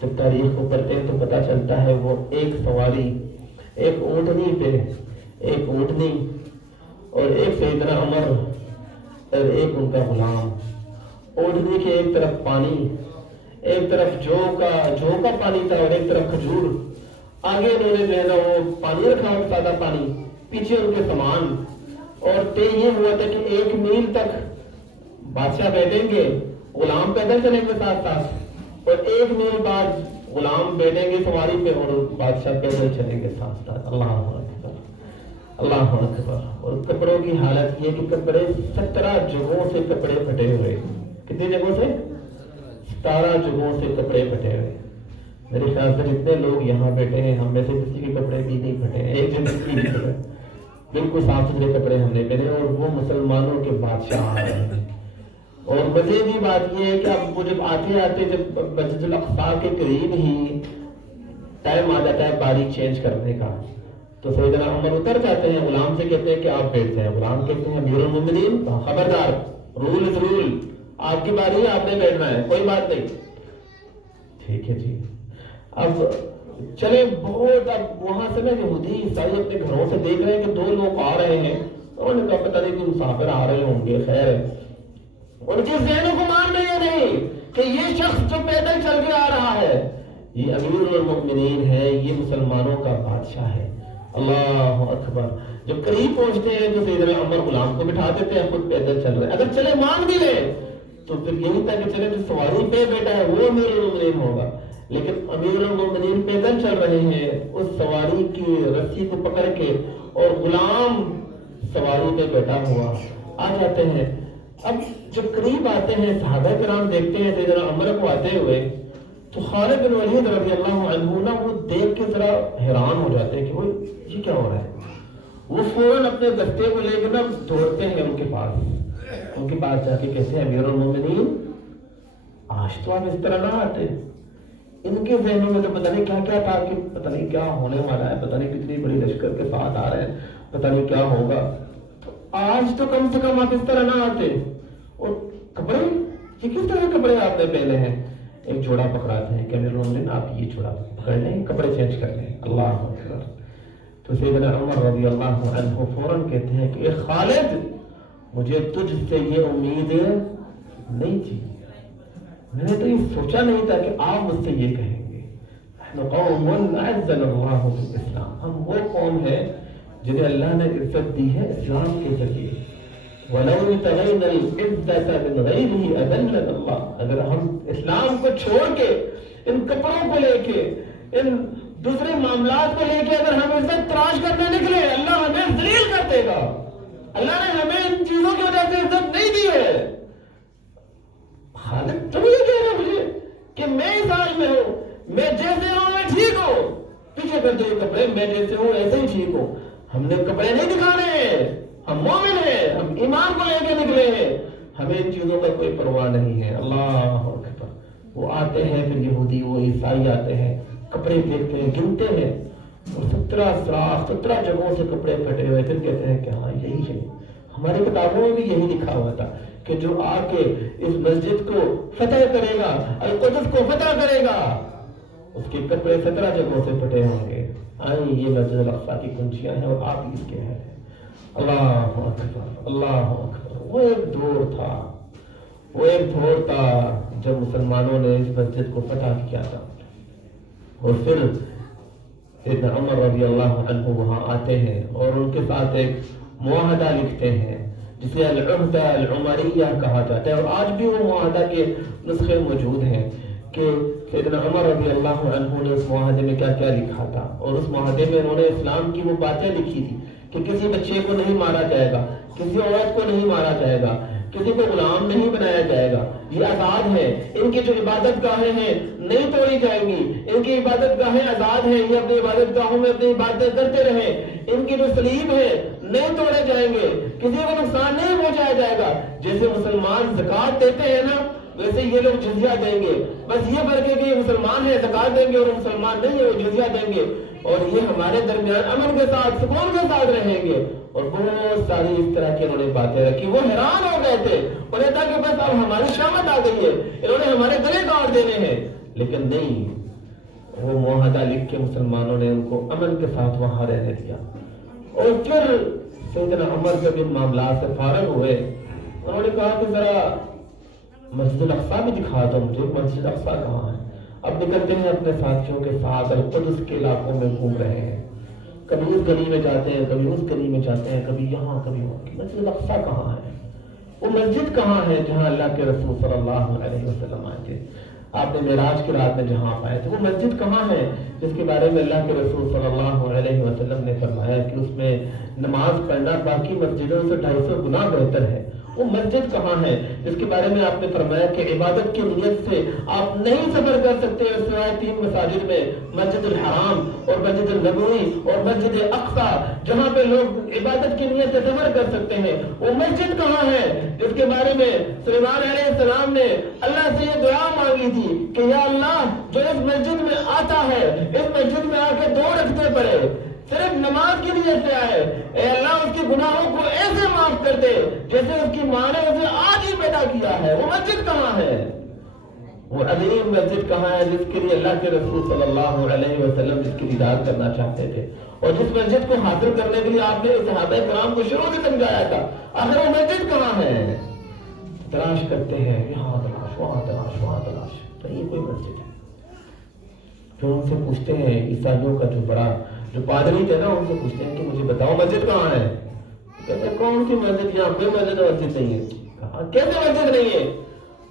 جب تاریخ کو پڑھتے ہیں تو پتہ چلتا ہے وہ ایک سواری، ایک اونٹنی پہ، ایک اونٹنی اور ایک سیدنا عمر اور ایک ان کا غلام، اونٹنی کے ایک طرف پانی، ایک طرف جو کا پانی تھا اور ایک طرف کھجور، آگے انہوں نے جو ہے نا وہ پانی رکھا ہوا سادہ پانی، پیچھے ان کے سامان، اور طے یہ ہوا تھا کہ 1 میل تک بادشاہ بیٹھیں گے، غلام پیدل چلیں گے ساتھ ساتھ، اور 1 میل بعد غلام بیٹھیں گے سواری پہ اور بادشاہ پیدل چلیں گے ساتھ ساتھ۔ اللہ اکبر، اللہ اکبر۔ اور کپڑوں کی حالت یہ کہ کپڑے 17 جگہوں سے کپڑے پھٹے ہوئے، کتنی جگہوں سے؟ 17 جگہوں سے کپڑے پھٹے ہوئے۔ میرے خیال سے جتنے لوگ یہاں بیٹھے ہیں ہم میں سے کسی کے کپڑے بھی نہیں پھٹے ہیں، ایک جن کی بھی پھٹے، بالکل صاف ستھرے کپڑے ہم نے پہنے، اور وہ مسلمانوں کے بادشاہ آ رہے ہیں۔ اور مزے کی بات یہ ہے کہ اب وہ جب آتے جب مسجد الاقصی کے قریب ہی ٹائم آ جاتا ہے باری چینج کرنے کا، تو سیدنا عمر اتر جاتے ہیں، غلام سے کہتے ہیں کہ آپ بیٹھ جائیں، غلام کہتے ہیں امیر المومنین خبردار، رول از رول، آپ کی باری ہے، آپ نے بیٹھنا ہے، کوئی بات نہیں۔ ٹھیک ہے جی، اب چلے بہت، اب وہاں سے نا یہودی عیسائی اپنے گھروں سے دیکھ رہے ہیں کہ 2 لوگ آ رہے ہیں، انہوں نے کہا پتہ نہیں کہ مسافر آ رہے ہوں گے، خیر ہے، ان کے ذہنوں کو مان نہیں کہ یہ شخص جو پیدل چل کے آ رہا ہے یہ امیر المؤمنین ہے، یہ مسلمانوں کا بادشاہ ہے۔ اللہ اکبر۔ جب قریب پہنچتے ہیں تو سیدنا عمر غلام کو بٹھا دیتے ہیں، خود پیدل چل رہے ہیں، اگر چلے مان بھی لے تو پھر یہی تھا کہ چلے جو سواری پہ بیٹھا ہے وہ امیر المؤمنین ہوگا، لیکن امیر المؤمنین پیدل چل رہے ہیں اس سواری کی رسی کو پکڑ کے، اور غلام سواری پہ بیٹھا ہوا۔ آ جاتے ہیں، اب جب قریب آتے ہیں صحابہ کرام دیکھتے ہیں سیدنا عمر کو آتے ہوئے، تو خالد بن ولید رضی اللہ عنہ نا وہ دیکھ کے ذرا حیران ہو جاتے ہیں کہ وہ یہ کیا ہو رہا ہے۔ وہ فوراً اپنے دستے کو لے کے نا دوڑتے ہیں ان کے پاس جا کے کہتے ہیں امیر المومنین آج تو آپ اس طرح نہ آتے۔ ان کے ذہنوں میں تو پتہ نہیں کیا کیا تھا کہ پتہ نہیں کیا ہونے والا ہے، پتہ نہیں کتنی بڑی لشکر کے ساتھ آ رہے ہیں، پتہ نہیں کیا ہوگا، تو آج تو کم سے کم آپ اس طرح نہ آتے۔ اور کپڑے، یہ کس طرح کے کپڑے آپ نے پہنے ہیں؟ ایک جوڑا پکڑاتے ہیں کہ امیر المومنین آپ یہ جوڑا پکڑ لیں، کپڑے چینج کر لیں۔ اللہ اکبر۔ تو سیدنا عمر رضی اللہ عنہ فوراً کہتے ہیں کہ اے خالد، مجھے تجھ سے یہ امید نہیں تھی، میں نے تو یہ سوچا نہیں تھا کہ آپ مجھ سے یہ کہیں گے۔ نحن قوم اعزنا اللہ بالاسلام، ہم وہ قوم ہیں جنہیں اللہ نے عزت دی ہے اسلام کے ذریعے۔ وَلَوْ ابْتَغَيْنَا الْعِزَّةَ مِنْ غَيْرِهِ أَذَلَّنَا اللَّهُ، اگر ہم اسلام کو چھوڑ کے، ان کپڑوں کو لے کے، ان دوسرے معاملات کو لے کے اگر ہم عزت تلاش کرنے نکلے، اللہ ہمیں ذلیل کر دے گا۔ اللہ نے ہمیں ان چیزوں کی وجہ سے عزت نہیں دی ہے۔ خالد تم یہ کہہ رہے مجھے کہ میں اس حال میں ہوں، میں جیسے ہوں میں ٹھیک ہوں، پیچھے کر دو یہ کپڑے، میں جیسے ہوں ایسے ہی ٹھیک ہوں۔ ہم نے کپڑے نہیں دکھانے ہیں، ہم مومن ہیں، ہم ایمان کو لے کے نکلے ہیں، ہمیں ان چیزوں کا کوئی پرواہ نہیں ہے۔ اللہ اکبر۔ وہ آتے ہیں، پھر یہودی وہ عیسائی آتے ہیں، کپڑے دیکھتے ہیں، گنتے ہیں، اور 17 جگہوں سے کپڑے پھٹے ہوئے، پھر کہتے ہیں کہ ہاں یہی ہے، ہماری کتابوں میں بھی یہی لکھا ہوا تھا کہ جو آ کے اس مسجد کو فتح کرے گا، القدس کو فتح کرے گا، اس کے کپڑے 17 جگہوں سے پھٹے ہوں گے۔ آئیں، یہ مسجد الاقصی کی کنجیاں ہیں اور آپ اس کے ہیں۔ اللہ اکبر، اللہ اکبر۔ وہ ایک دور تھا جب مسلمانوں نے اس مسجد کو فتح کیا تھا، اور پھر سیدنا عمر رضی اللہ عنہ وہاں آتے ہیں اور ان کے ساتھ ایک معاہدہ لکھتے ہیں جسے العہدہ العمریہ کہا جاتا ہے، اور آج بھی وہ معاہدہ کے نسخے موجود ہیں کہ سیدنا عمر رضی اللہ عنہ نے اس معاہدے میں کیا کیا لکھا تھا، اور اس معاہدے میں انہوں نے اسلام کی وہ باتیں لکھی تھی کہ کسی بچے کو نہیں مارا جائے گا، کسی عورت کو نہیں مارا جائے گا، کسی کو غلام نہیں بنایا جائے گا، یہ آزاد ہے، ان کی جو عبادت گاہیں ہیں نہیں توڑی جائیں گی، ان کی عبادت گاہیں آزاد ہیں، یہ اپنی عبادت گاہوں میں اپنی عبادتیں کرتے رہیں، ان کی جو صلیب ہے نہیں توڑے جائیں گے، کسی کو نقصان نہیں پہنچایا جائے گا۔ جیسے مسلمان زکوٰۃ دیتے ہیں نا، ویسے یہ لوگ جزیہ دیں گے، بس یہ فرق ہے کہ یہ مسلمان ہے زکوٰۃ دیں گے اور مسلمان نہیں ہے وہ جزیہ دیں گے، اور یہ ہمارے درمیان امن کے ساتھ سکون کے ساتھ رہیں گے، اور بہت ساری اس طرح کی انہوں نے باتیں رکھی. وہ حیران ہو گئے تھے, انہیں تھا کہ بس اب ہماری شامت آ گئی ہے, انہوں نے ہمارے گلے کاٹ دینے ہیں. لیکن نہیں, وہ معاہدہ لکھ کے مسلمانوں نے ان کو امن کے ساتھ وہاں رہنے دیا. اور پھر سیدنا عمر جب ان معاملات سے فارغ ہوئے, انہوں نے کہا کہ ذرا مسجد الاقصیٰ بھی دکھا دو مجھے, مسجد الاقصیٰ کہاں ہے. اب نکلتے ہیں اپنے ساتھیوں کے ساتھ, القدس کے علاقوں میں گھوم رہے ہیں, کبھی اس گلی میں جاتے ہیں, کبھی اس گلی میں جاتے ہیں, کبھی یہاں کبھی وہاں. مسجد الاقصیٰ کہاں ہے؟ وہ مسجد کہاں ہے جہاں اللہ کے رسول صلی اللہ علیہ وسلم آئے تھے, آپ نے معراج کی رات میں جہاں آپ آئے تھے؟ وہ مسجد کہاں ہے جس کے بارے میں اللہ کے رسول صلی اللہ علیہ وسلم نے فرمایا کہ اس میں نماز پڑھنا باقی مسجدوں سے 250 گنا بہتر ہے؟ وہ مسجد کہاں ہے جس کے بارے میں آپ نے فرمایا کہ عبادت کی نیت سے آپ نہیں سفر کر سکتے سوائے 3 مساجد میں, مسجد الحرام اور مسجد النبوی اور مسجد اقصیٰ, جہاں پہ لوگ عبادت کی نیت سے سفر کر سکتے ہیں. وہ مسجد کہاں ہے جس کے بارے میں سلیمان علیہ السلام نے اللہ سے یہ دعا مانگی تھی کہ یا اللہ, جو اس مسجد میں آتا ہے, اس مسجد میں آ کے 2 رکعتیں پڑھے, صرف نماز کی نیت سے آئے, اے اللہ اس کے گناہوں کو ایسے معاف کر دے جیسے اس کی ماں نے اسے آج ہی پیدا کیا ہے. وہ مسجد کہاں ہے؟ وہ عظیم مسجد کہاں ہے جس کے لیے اللہ کے رسول صلی اللہ علیہ وسلم جس کی دیدار کرنا چاہتے تھے, اور جس مسجد کو حاصل کرنے کے لیے آپ نے صحابہ کرام کو شروع سے سمجھایا تھا؟ آخر وہ مسجد کہاں ہے؟ تلاش کرتے ہیں, یہاں تلاش, وہاں تلاش, وہاں تلاش, نہیں کوئی مسجد ہے. پھر ان سے پوچھتے ہیں, عیسائیوں کا جو پادری تھے نا, ان سے پوچھتے ہیں کہ مجھے بتاؤ مسجد کہاں ہے؟ کہتے ہیں کون سی مسجد, یہاں کوئی مسجد نہیں ہے. کہا کیسے مسجد نہیں ہے؟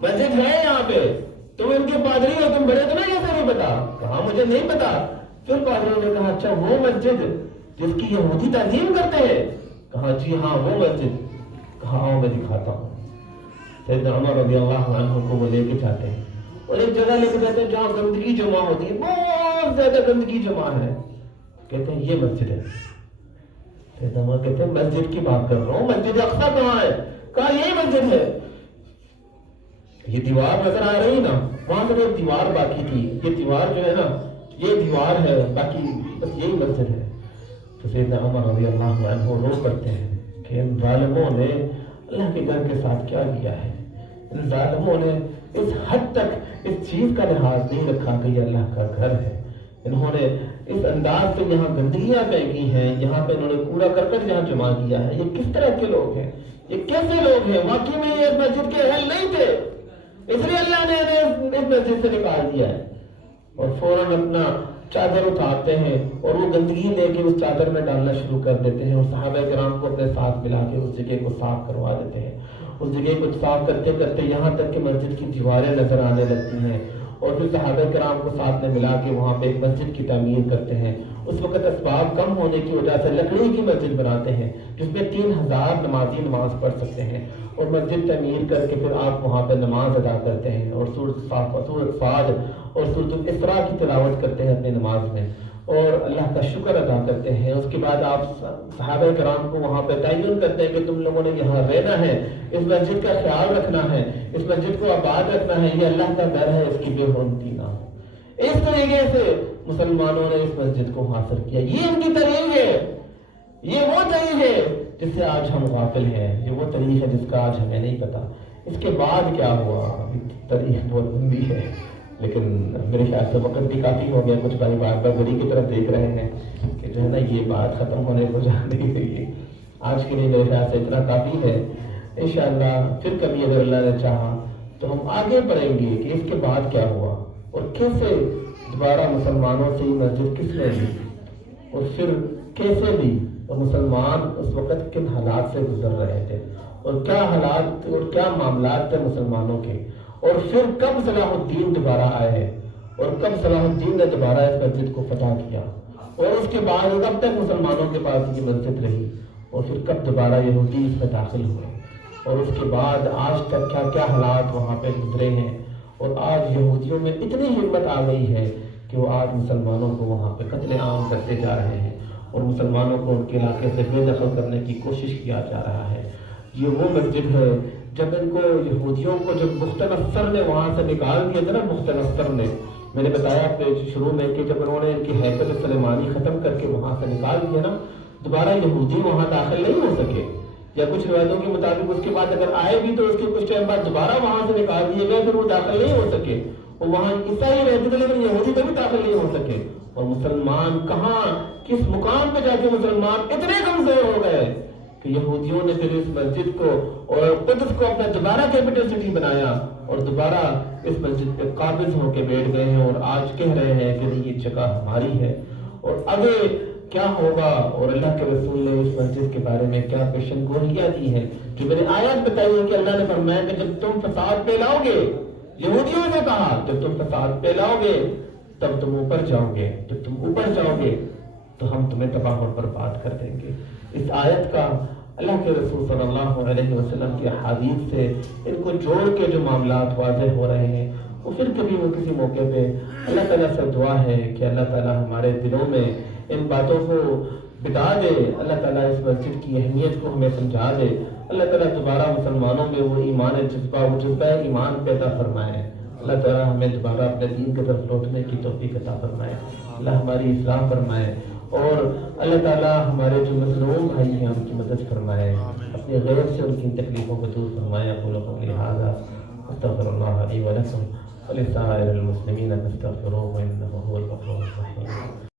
مسجد ہے یہاں پہ, تم ان کے پادری ہو, تم بڑے تو نہیں, ایسے نہیں پتا. کہا مجھے نہیں پتا. پھر پادریوں نے کہا اچھا وہ مسجد جس کی یہودی تعظیم کرتے ہیں؟ کہا جی ہاں وہ مسجد. کہا آؤ میں دکھاتا ہوں. سیدنا عمر رضی اللہ عنہ کو وہ لے کے جاتے ہیں اور ایک جگہ لے کے جاتے ہیں جہاں گندگی جمع ہوتی ہے, بہت زیادہ گندگی جمع ہے. کہتے ہیں یہ مسجد ہے. سیدنا عمر کہتے ہیں مسجد کی بات کر رہا ہوں, مسجد اقصیٰ کہاں ہے؟ کہا یہی مسجد ہے. یہ دیوار نظر آ رہی نا, وہاں سے ایک دیوار باقی تھی, یہ دیوار جو ہے نا یہ دیوار ہے, باقی بس یہی مسجد ہے. تو سیدنا عمر رضی اللہ عنہ رو پڑتے ہیں کہ ان ظالموں نے اللہ کے گھر کے ساتھ کیا کیا ہے. ان ظالموں نے اس حد تک اس چیز کا لحاظ نہیں رکھا کہ یہ اللہ کا گھر ہے. انہوں نے اس انداز سے یہاں گندگیاں پھینکی ہیں, یہاں پہ انہوں نے کوڑا کرکٹ یہاں جمع کیا ہے. یہ کس طرح کے لوگ ہیں, یہ کیسے لوگ ہیں؟ واقعی میں یہ اس مسجد کے اہل نہیں تھے, اس لیے اللہ نے انہیں اس مسجد سے نکال دیا ہے. اور فوراً اپنا چادر اتارتے ہیں اور وہ گندگی لے کے اس چادر میں ڈالنا شروع کر دیتے ہیں, اور صحابہ کرام کو اپنے ساتھ ملا کے اس جگہ کو صاف کروا دیتے ہیں. اس جگہ کو صاف کرتے کرتے یہاں تک کہ مسجد کی دیواریں نظر آنے لگتی ہیں, اور پھر صحابہ کرام کو ساتھ میں ملا کے وہاں پہ ایک مسجد کی تعمیر کرتے ہیں. اس وقت اسباب کم ہونے کی وجہ سے لکڑی کی مسجد بناتے ہیں جس میں 3000 نمازی نماز پڑھ سکتے ہیں, اور مسجد تعمیر کر کے پھر آپ وہاں پہ نماز ادا کرتے ہیں, اور سورۃ صاد اور سورۃ الاسراء کی تلاوت کرتے ہیں اپنی نماز میں, اور اللہ کا شکر ادا کرتے ہیں. اس کے بعد آپ صحابہ کرام کو وہاں پہ تعین کرتے ہیں کہ تم لوگوں نے یہاں رہنا ہے, اس مسجد کا خیال رکھنا ہے, اس مسجد کو آباد رکھنا ہے, یہ اللہ کا گھر ہے, اس کی بے حرمتی نہ ہو. اس طریقے سے مسلمانوں نے اس مسجد کو حاصل کیا. یہ ان کی طریق ہے, یہ وہ طریق ہے جس سے آج ہم غافل ہیں, یہ وہ طریق ہے جس کا آج ہمیں نہیں پتا. اس کے بعد کیا ہوا, طریق بہت لمبی ہے, لیکن میرے خیال سے وقت بھی کافی ہو گیا. کچھ بھائی بار بار گھڑی کی طرف دیکھ رہے ہیں کہ جو ہے نا یہ بات ختم ہونے کو جا رہی ہے. آج کے لیے میرے خیال سے اتنا کافی ہے. انشاءاللہ پھر کبھی اگر اللہ نے چاہا تو ہم آگے پڑھیں گے کہ اس کے بعد کیا ہوا, اور کیسے دوبارہ مسلمانوں سے یہ مسجد کس نے لی, اور پھر کیسے لی, اور مسلمان اس وقت کن حالات سے گزر رہے تھے, اور کیا حالات اور کیا معاملات تھے مسلمانوں کے, اور پھر کب صلاح الدین دوبارہ آئے, اور کب صلاح الدین نے دوبارہ اس مسجد کو فتح کیا, اور اس کے بعد کب تک مسلمانوں کے پاس یہ مسجد رہی, اور پھر کب دوبارہ یہودی اس میں داخل ہوئے, اور اس کے بعد آج تک کیا کیا حالات وہاں پہ گزرے ہیں. اور آج یہودیوں میں اتنی ہمت آ گئی ہے کہ وہ آج مسلمانوں کو وہاں پہ قتل عام کرتے جا رہے ہیں, اور مسلمانوں کو ان کے علاقے سے بے دخل کرنے کی کوشش کیا جا رہا ہے. یہ وہ مسجد ہے جب ان کو یہودیوں کو جب بخت نصر نے وہاں سے نکال دیا تھا نا, بخت نصر نے, میں نے بتایا شروع میں کہ جب انہوں نے ان کی ہیکل سلیمانی ختم کر کے وہاں سے نکال دیا نا, دوبارہ یہودی وہاں داخل نہیں ہو سکے، یا کچھ روایتوں کے مطابق اس کے بعد اگر آئے بھی تو اس کے کچھ ٹائم بعد دوبارہ وہاں سے نکال دیے گئے، پھر وہ داخل نہیں ہو سکے، اور وہاں عیسائی رہتے تھے لیکن یہودی کبھی داخل نہیں ہو سکے، اور مسلمان کہاں کس مقام پہ جا کے مسلمان اتنے کمزور ہو گئے کہ یہودیوں نے پھر اس مسجد کو اور قدس کو اپنا دوبارہ کیپٹل سٹی بنایا، اور دوبارہ اس مسجد پہ قابض ہو کے بیٹھ گئے ہیں، اور آج کہہ رہے ہیں کہ نہیں یہ جگہ ہماری ہے، اور آگے کیا ہوگا، اور اللہ کے رسول نے اس مسجد کے بارے میں کیا پیشن گوئیاں دی ہیں، جو میں نے آیات بتائی ہے کہ اللہ نے فرمایا کہ جب تم فساد پھیلاؤ گے، یہودیوں نے کہا جب تم فساد پھیلاؤ گے تب تم اوپر جاؤ گے، جب تم اوپر جاؤ گے تو ہم تمہیں تباہ اور برباد کر دیں گے۔ اس آیت کا اللہ کے رسول صلی اللہ علیہ وسلم کی احادیث سے ان کو جوڑ کے جو معاملات واضح ہو رہے ہیں، وہ پھر کبھی وہ کسی موقع پہ اللہ تعالیٰ سے دعا ہے کہ اللہ تعالیٰ ہمارے دلوں میں ان باتوں کو بتا دے، اللہ تعالیٰ اس مسجد کی اہمیت کو ہمیں سمجھا دے، اللہ تعالیٰ دوبارہ مسلمانوں میں وہ ایمان جذبہ ایمان پیدا فرمائے، اللہ تعالیٰ ہمیں دوبارہ اپنے دین کی طرف لوٹنے کی توفیق عطا فرمائے، اللہ ہماری اصلاح فرمائے، اور اللہ تعالیٰ ہمارے جو مظلوم بھائی ہیں ان کی مدد فرمائے، اپنے غیر سے ان کی تکلیفوں کو دور فرمائے۔ اقول قولی ھذا استغفر اللہ لی ولکم ولسائر المسلمین فاستغفروہ انہ هو الغفور